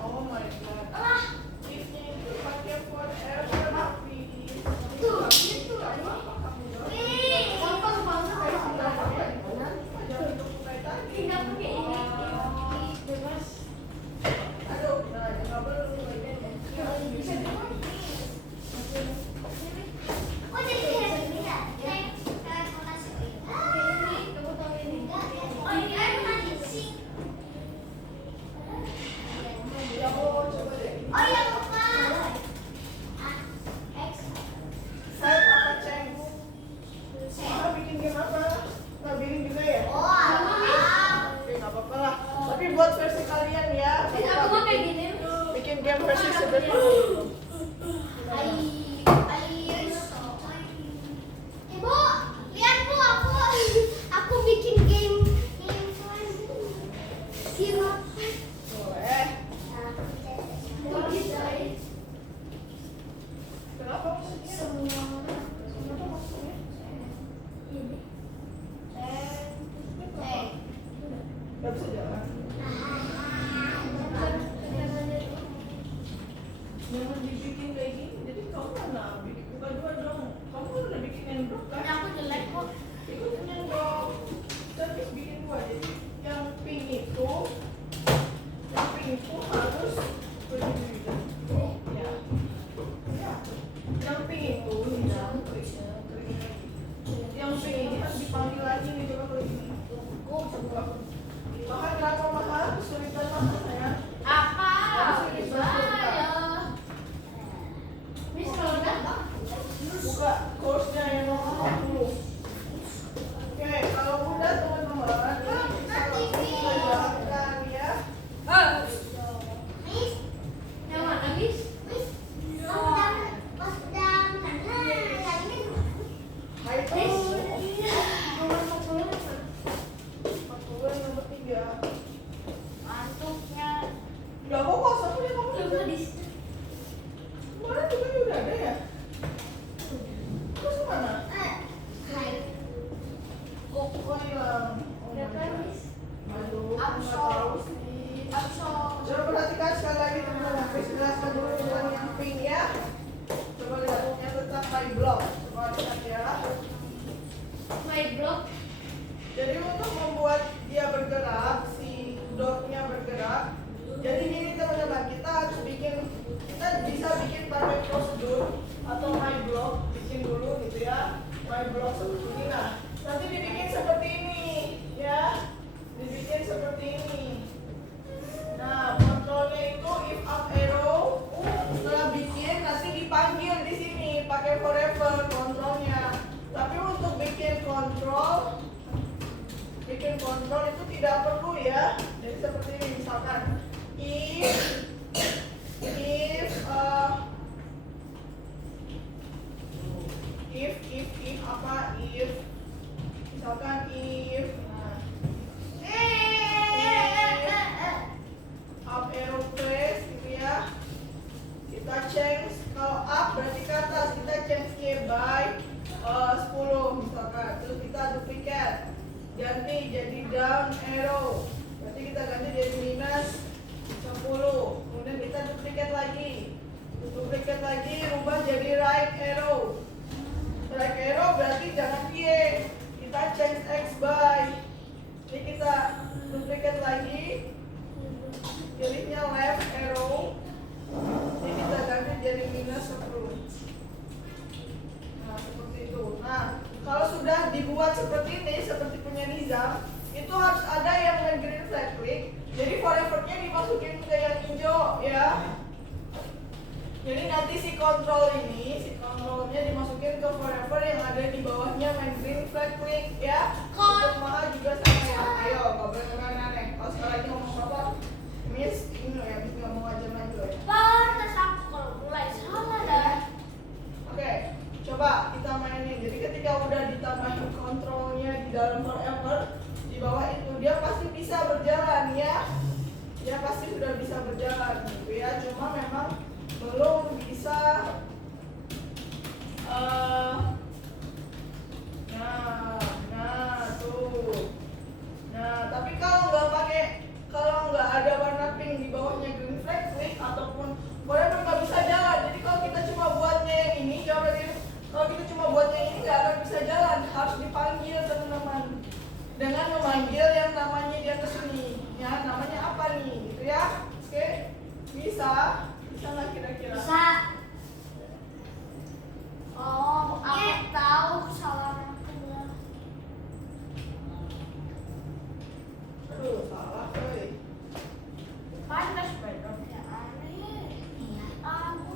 Oh my god. Ah, If-nya itu pakai forever, please. tuh, gitu. Wih, gampang banget. Jangan untuk kayak tadi. Tinggal pakai ini. Bebas. Aduh, nah, nggak perlu kayak gini. Bisa Oh jadi kayak gini ya? Kayak makasih. Ini, kamu tahu ini? Oh ini air mandi sih. Ya mau coba deh. Oh iya lupa. X. Set apa ceng? Maha bikin game apa? Nggak bikin juga ya? Oh alah. Oke, nggak apa-apa lah. Tapi buat versi kalian ya. Aku mau kayak gini. Bikin game versi seperti ini. Ibu, lihat bu aku bikin game sirup. Boleh. Kenapa maksudnya? Kenapa maksudnya? Nggak bisa jalan. Jangan dibikin kayak gini. Jadi kamu mana? Bikin buka dua dong. Kamu udah bikin yang blok kan? Aku jelek kok. Ikutin yang dong. Tapi bikin dua. Jadi yang pink itu harus berdiri. Ya. Ya. Yang pink itu hilang. Kering lagi. Yang pink ini harus dipanggil lagi nih. Coba kalau gini. Maha kenapa Maha? Kesulitan Maha ya? Apa? Bisa. Miss kalau udah Buka course-nya yang nomor 10. Oke, kalau udah teman-teman, kita langsung jalankan ya. Miss, yang mana Miss? Miss, pas udah Hai Miss, nomor 40 yang nomor 3. mantuknya Gak fokus, aku lihat kamu coba juga. di Kemarin juga udah ada ya? Terus kemana? Kok hilang? Oh my God. Miss. Aduh, I'm nggak sorry. tahu sih. Abso. Coba perhatikan sekali lagi teman-teman. Please jelaskan dulu dengan yang pink ya. Coba lihat yang tentang my block. Coba lihat ya. My blog. Jadi untuk membuat dia bergerak, si dotnya bergerak. Jadi gini teman-teman, kita harus kita bisa bikin pakai prosedur atau my block, bikin dulu gitu ya. My block seperti ini. Nah, nanti dibikin seperti ini ya. Dibikin seperti ini. Nah, kontrolnya itu if up arrow. Setelah bikin nanti dipanggil di sini pakai forever kontrolnya. Tapi untuk bikin kontrol itu tidak perlu ya. Jadi seperti ini misalkan if apa if misalkan if up arrow press gitu ya, kita change. Kalau up berarti ke atas, kita change ke by 10 misalkan. Terus kita duplicate, ganti jadi down arrow, berarti kita ganti jadi minus 10. Kemudian kita duplicate lagi, rubah jadi right arrow. Right arrow berarti jangan Y, kita change X by. Jadi kita duplicate lagi, pilihnya left arrow, jadi kita ganti jadi minus 10. Nah seperti itu. Nah kalau sudah dibuat seperti ini, seperti punya Nizam, itu harus ada yang green flag click. Jadi forever-nya dimasukin ke yang hijau ya. Jadi nanti si kontrolnya dimasukin ke forever yang ada di bawahnya main green flag click ya. Untuk Maha juga sama ya. Ayo, nggak boleh aneh-aneh. Kalau sekarang ini ngomong apa? Miss, ini ya, Miss nggak mau aja main dulu ya. Pantas aku kalau mulai nya namanya apa nih, gitu ya? Oke, bisa nggak kira-kira? Bisa. Oh, aku tahu salah aku. Aduh, salah, coy. Panas badannya aneh. Iya. Aku.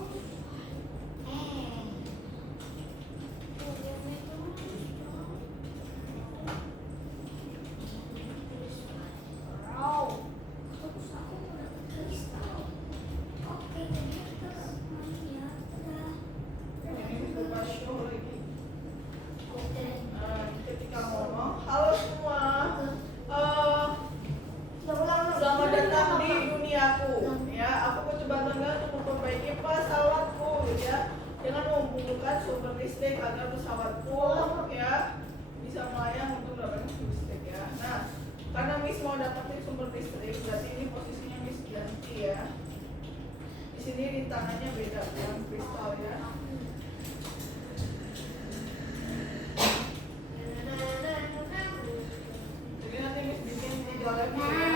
Ini lupa show lagi. Ketika ngomong, halo semua. Selamat datang di duniaku. Ya, aku mencoba untuk memperbaiki pesawatku, gitu ya, dengan menghubungkan sumber listrik agar pesawatku ya bisa melayang untuk mendapatkan listrik ya. Nah, karena Miss mau dapetin sumber listrik, berarti ini posisinya Miss ganti ya. Di sini rintangannya beda dengan kristal ya. Jadi nanti Miss bikin 3 level ya.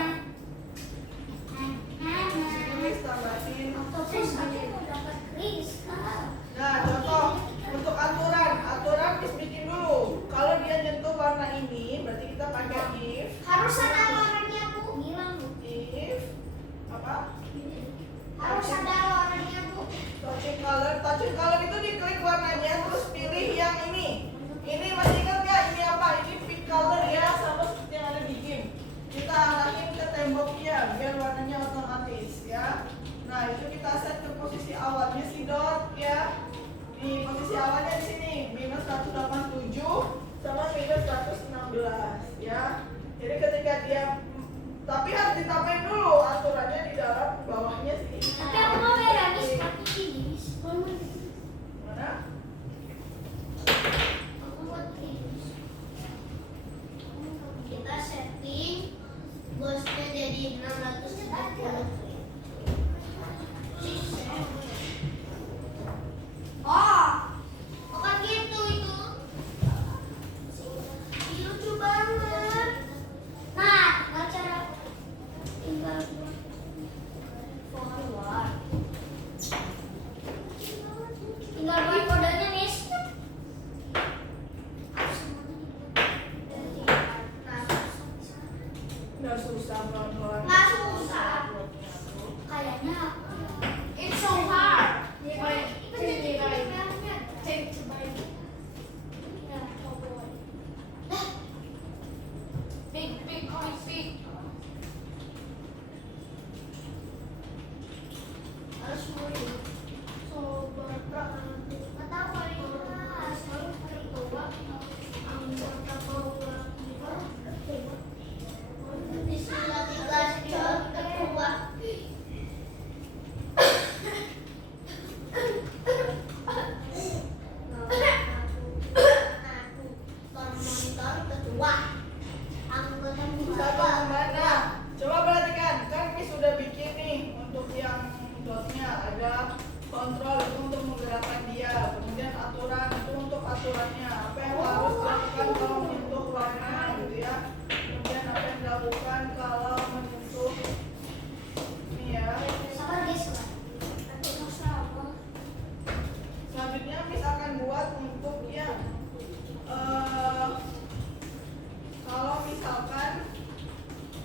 Di sini Miss tambahin. Nah, contoh untuk aturan Miss bikin dulu. Kalau dia nyentuh warna ini, berarti kita pakai if. Harus ada warnanya, Bu. If apa? Harus ada warnanya, Bu. Touching color itu diklik warnanya terus pilih yang ini. Ini masih ingat nggak ini apa? Ini pink color ya, sama seperti yang ada di game. Kita arahin ke temboknya biar warnanya otomatis ya. Nah, itu kita set ke posisi awalnya si dot ya. Di posisi awalnya di sini minus 187 sama minus 116 ya. Jadi ketika dia, tapi harus ditambahin dulu aturannya di dalam bawahnya sih. Tapi aku mau beda nih seperti ini. Mana? Aku buat ini. Kita setting bosnya jadi 640. Oh, bukan gitu itu. Ih, lucu banget. Nah, tinggal forward. Tinggal buat kodenya, Miss. Nggak susah pelan-pelan. Nggak susah. Kayaknya it's so hard. Big. Harus mulai. Satu kemana? Coba perhatikan, kan Miss sudah bikin nih untuk yang dotnya ada kontrol itu untuk menggerakkan dia, kemudian aturan itu untuk aturannya, apa yang harus dilakukan kalau menyentuh warna gitu ya, kemudian apa yang dilakukan kalau menyentuh ini ya. Selanjutnya Miss akan buat untuk yang kalau misalkan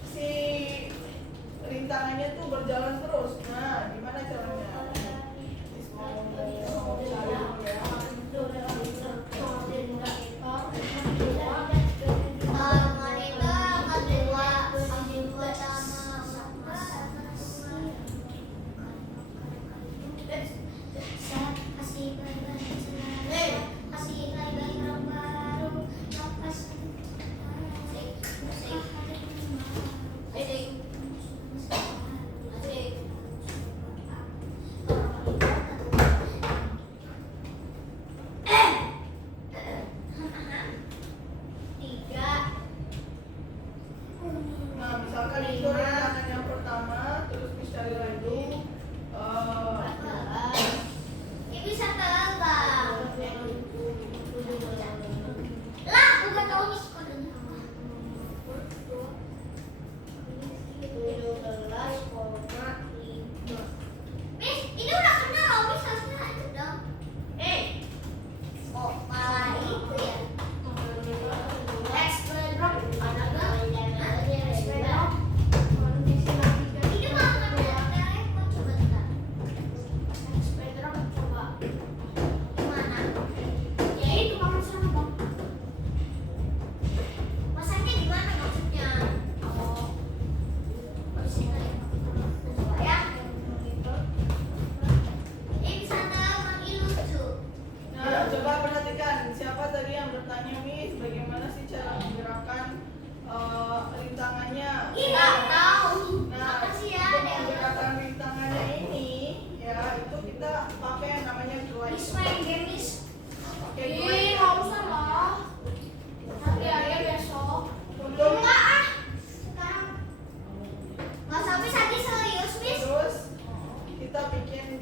si rintangannya tuh berjalan terus, nah gimana caranya? Miss mau cari dulu ya. Nah, misalkan itu rintangan yang pertama, terus Miss cari lagi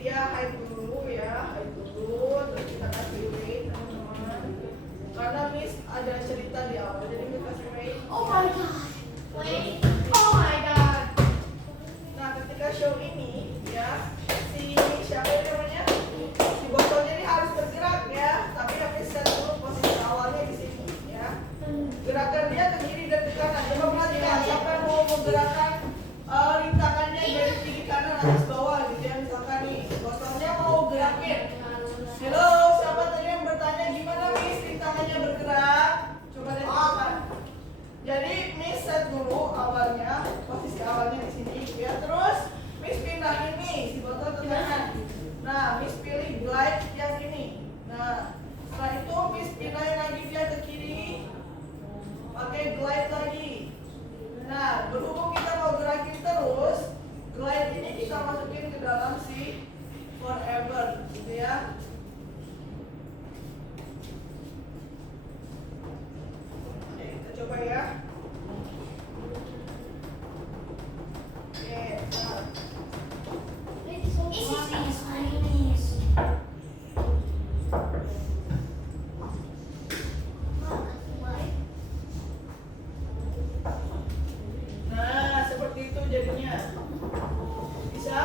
dia hide dulu ya, hide dulu, terus kita kasih wait teman-teman. Karena Miss ada cerita di awal, jadi Miss kasih wait. Oh my god. Wait. Oh my god. Nah, ketika show ini ya, si siapa ini namanya? Si botolnya ini harus bergerak ya, tapi Miss set dulu posisi awalnya di sini ya. Gerakan dia ke kiri dan ke kanan. Coba perhatikan siapa yang mau menggerakkan rintangannya dari kiri kanan atas bawah gitu ya. Misalkan nih, botolnya mau gerakin. Halo, siapa tadi yang bertanya gimana Miss rintangannya bergerak? Coba lihat cepat. Jadi Miss set dulu awalnya, posisi awalnya di sini ya. Terus Miss pindahin nih si botol ke kanan. Nah, Miss pilih glide yang ini. Nah, setelah itu Miss pindahin lagi dia ke kiri. Pakai glide lagi. Nah, berhubung kita mau gerakin terus, glide ini kita masukin ke dalam si forever, gitu ya. Oke, kita coba ya. Oke, nah. Nah, seperti itu jadinya. Bisa?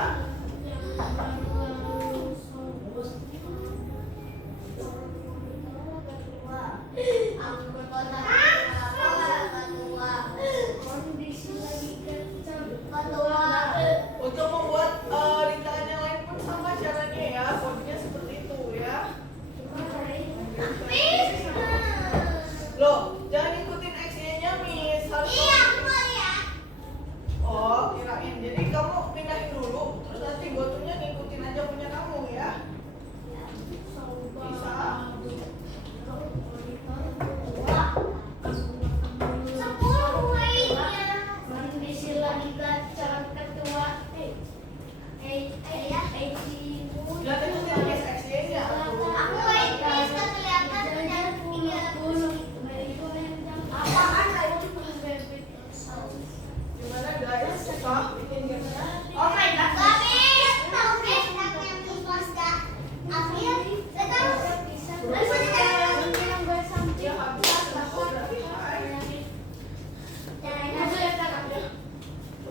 Untuk membuat rintangan yang lain pun sama caranya ya. Kodenya seperti itu ya. Loh, jangan ikutin XY-nya, Miss. Oh, kirain. Jadi kamu pindahin dulu, terus nanti botolnya ngikutin aja punya kamu ya. Bisa. Jangan ikutin Miss XY-nya. Gimana guys? Susah bikinnya? Oh my god, guys! Tahu guys, aku yang pasta. Aku yang sekarang bisa. Ya habis, aku udah selesai.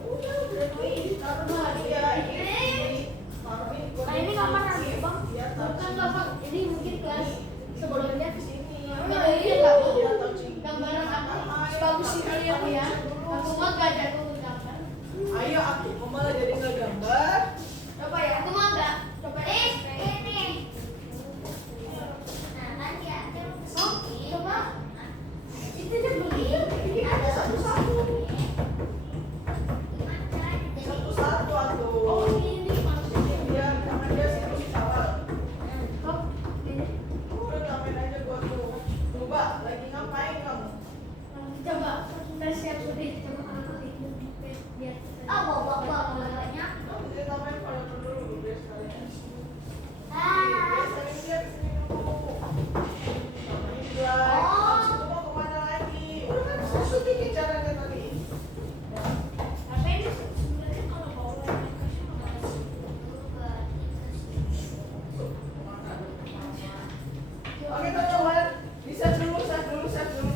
Udah berarti taruh lagi ya ini. Taruh ini. Ini kapan lagi, Bang? Ya, taruh Bukan sini. Bapak, ini mungkin kelas sebelumnya Di sini. Beda ini ya, Kak? Ya, taruh sini. Gambaran aku bagus ini ya, Bu ya. Aku mah gak jago gambar. Ayo aku malah jadi nggak gambar. Coba ya, aku mah gak. Coba ya. Ini. Nah, kan dia Oh, coba. Itu dia beli. Ini ada satu-satu. Satu-satu aku. Oh, ini maksudnya. Dia tangan dia situ salah. Oh, ini. Udah ngapain aja gua tuh. Coba lagi ngapain kamu? Coba, kita siap deh. Coba aku itu biar. Oh, bawa-bawanya. Kamu dia ngapain pada dulu biar sekalian. Ah. Biasanya dia kesini dulu. Samain glide. Habis itu mau kemana lagi? Udah kan susah bikin caranya tadi. Tapi ini sebenarnya kalau bawa yang kasih makasih. Oke teman-teman, bisa dulu, set dulu.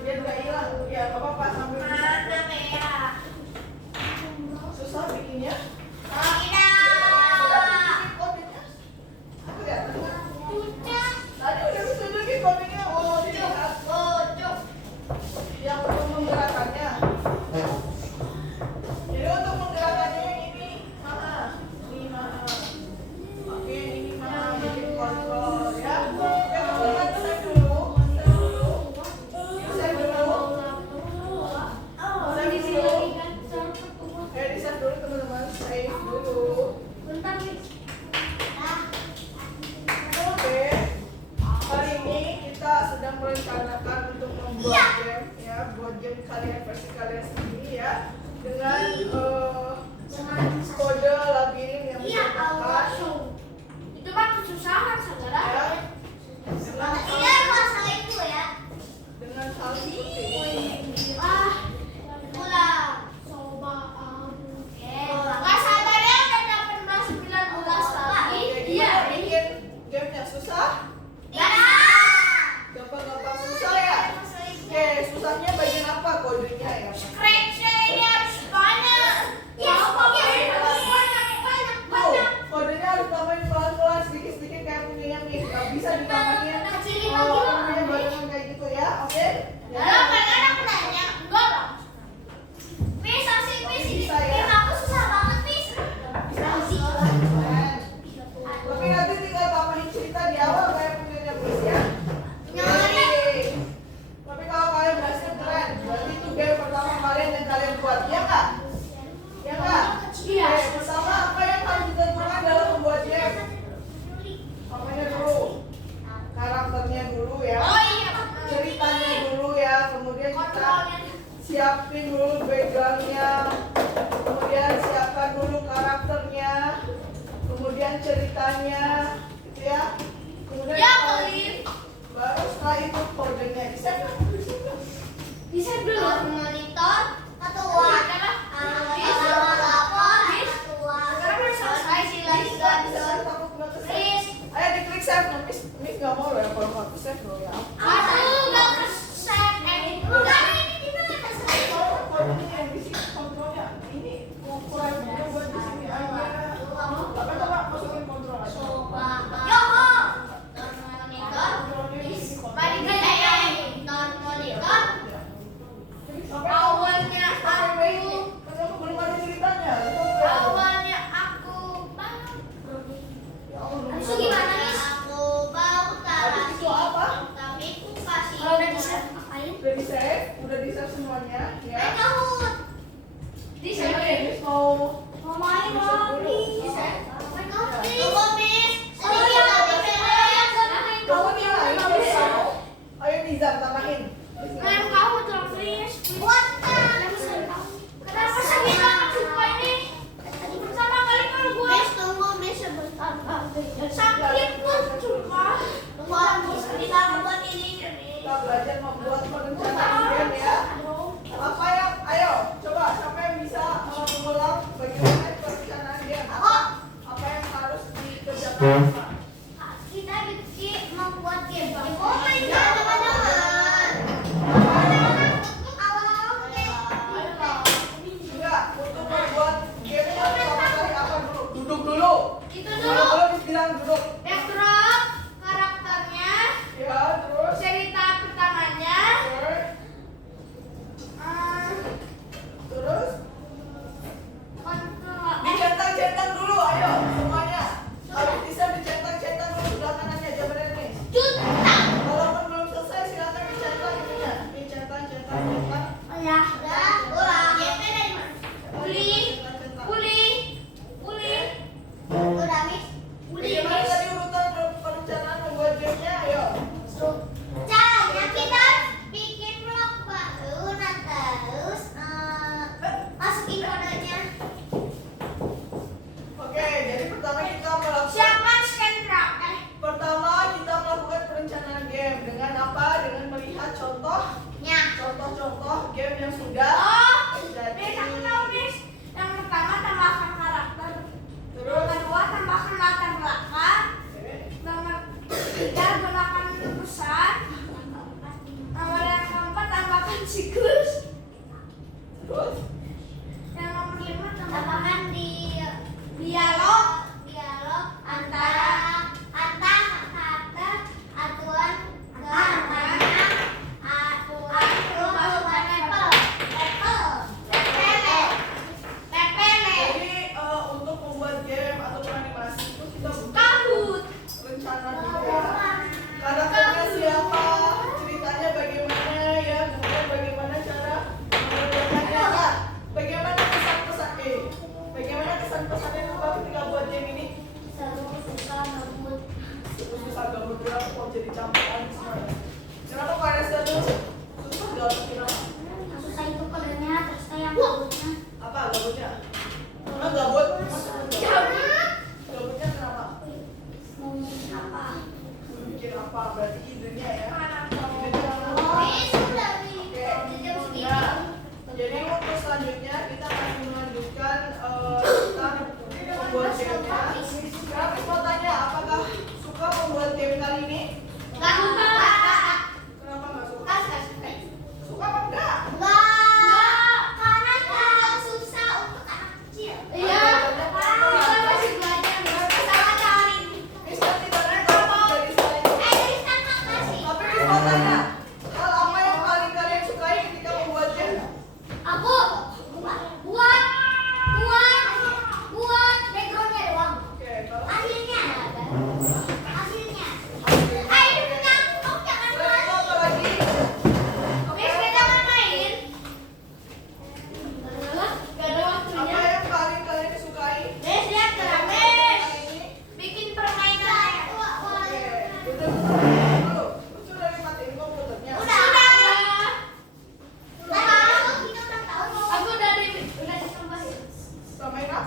Biar nggak hilang. Ya, nggak apa-apa sambil bisa. Susah bikinnya. Kodenya. Aku lihat. Tadi udah bisa bikin kodenya. Oh, dilihat. Yang untuk menggerakannya. Jadi untuk menggerakannya yang ini mahal. Ini mahal. Oke, ini mahal. Bikin kontrol ya. Ya teman-teman, save dulu. Save dulu. Save dulu. Di save dulu teman-teman. Save. dulu backgroundnya, kemudian siapkan dulu karakternya, kemudian ceritanya, gitu ya. Kemudian Ya, Khalif. baru setelah itu kodenya bisa nggak? Bisa dulu. Monitor ketua. Adalah. Lapor ketua. Sekarang udah selesai sih lagi kan. Takut nggak ke save. Ayo diklik save, nah, Miss nggak mau loh ya kalau nggak ke save loh ya. Aduh, nggak ke-save. Bukan ini kita nggak selesai. Kalau ini yang di sini kontrolnya, ini ukurannya buat di sini aja. Coba masukin kontrol aja. Yoho. Monitor. Monitor. Sampai Awalnya sampai aku. kenapa belum ada ceritanya? Awalnya aku bangun. Ya Allah, belum Terus bisa. gimana, Miss? Aku bau Habis itu apa? tapi aku kasih. Kalau udah di-save, ngapain? Udah di save, udah di save semuanya, ya. Kahut. Di-save. Ini Miss mau Mau main lagi. Tunggu, Miss. Sedikit lagi, Miss. kamu nyalain Miss kamu. Ayo Nizam tambahin. Main kamu dong, please. What the? Kenapa sakit banget sumpah ini? Pertama kali kalau gue Miss, tunggu, Miss, sebentar. sakit pun sumpah. Tunggu, Miss. Kita membuat ini. Kita belajar membuat perencanaan game ya. Apa yang, ayo coba siapa yang bisa mengulang bagaimana perencanaan game? Apa yang harus dikerjakan? Kita bikin membuat game. Oh my god, teman-teman. Enggak, untuk membuat game yang pertama kali apa dulu? Duduk dulu. Itu Kalau dulu. belum bilang duduk. Backdrop, karakternya, Ya, terus. cerita pertamanya, Terus. kontrol. Dicentang-centang dulu, ayo semuanya. Kalau bisa dicentang-centang dulu sebelah kanannya, jangan nih. Juta. Walaupun belum selesai, silakan dicentang ininya. Dicentang. Oh ya. Udah, ulang. Game dari mana? Uli, uli, uli, Udah, Miss. uli. Bagaimana tadi urutan perencanaan membuat gamenya? Ayo. Caranya kita bikin blok baru, nah terus masukin kodenya. Oke, jadi pertama kita melakukan Siapa scan drop? melakukan perencanaan game dengan apa? Dengan melihat contoh-contoh game yang sudah Oh, jadi. Miss, aku tahu, Miss. Yang pertama tambahkan karakter. Terus. Yang kedua tambahkan latar belakang. Oke. Nomor tiga gunakan pesan. Nomor yang keempat tambahkan siklus. Terus. Yang nomor lima tambahkan Tambahkan di dialog. antara karakter, aturan Pepele. Jadi untuk membuat game ataupun animasi itu kita butuh Kabut. rencana dulu ya. Karakternya siapa, ceritanya bagaimana ya, kemudian bagaimana cara mengerjakannya. Nah, bagaimana kesan-pesannya itu Mbak ketika buat game ini? Susah gabut berapa kok jadi campuran semuanya. Kenapa kok ada satu susah gabut kenapa? Apa gabutnya? Emang gabut? Gabutnya kenapa? Bikin apa? Berarti idenya ya. Idenya apa? Nah, jadi untuk selanjutnya kita akan melanjutkan tentang membuat gamenya. Sekarang aku mau tanya, apakah suka membuat game kali ini? Kenapa nggak suka? Suka apa enggak? Miss nanti tanya kalau jadi selain tapi Miss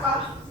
apa?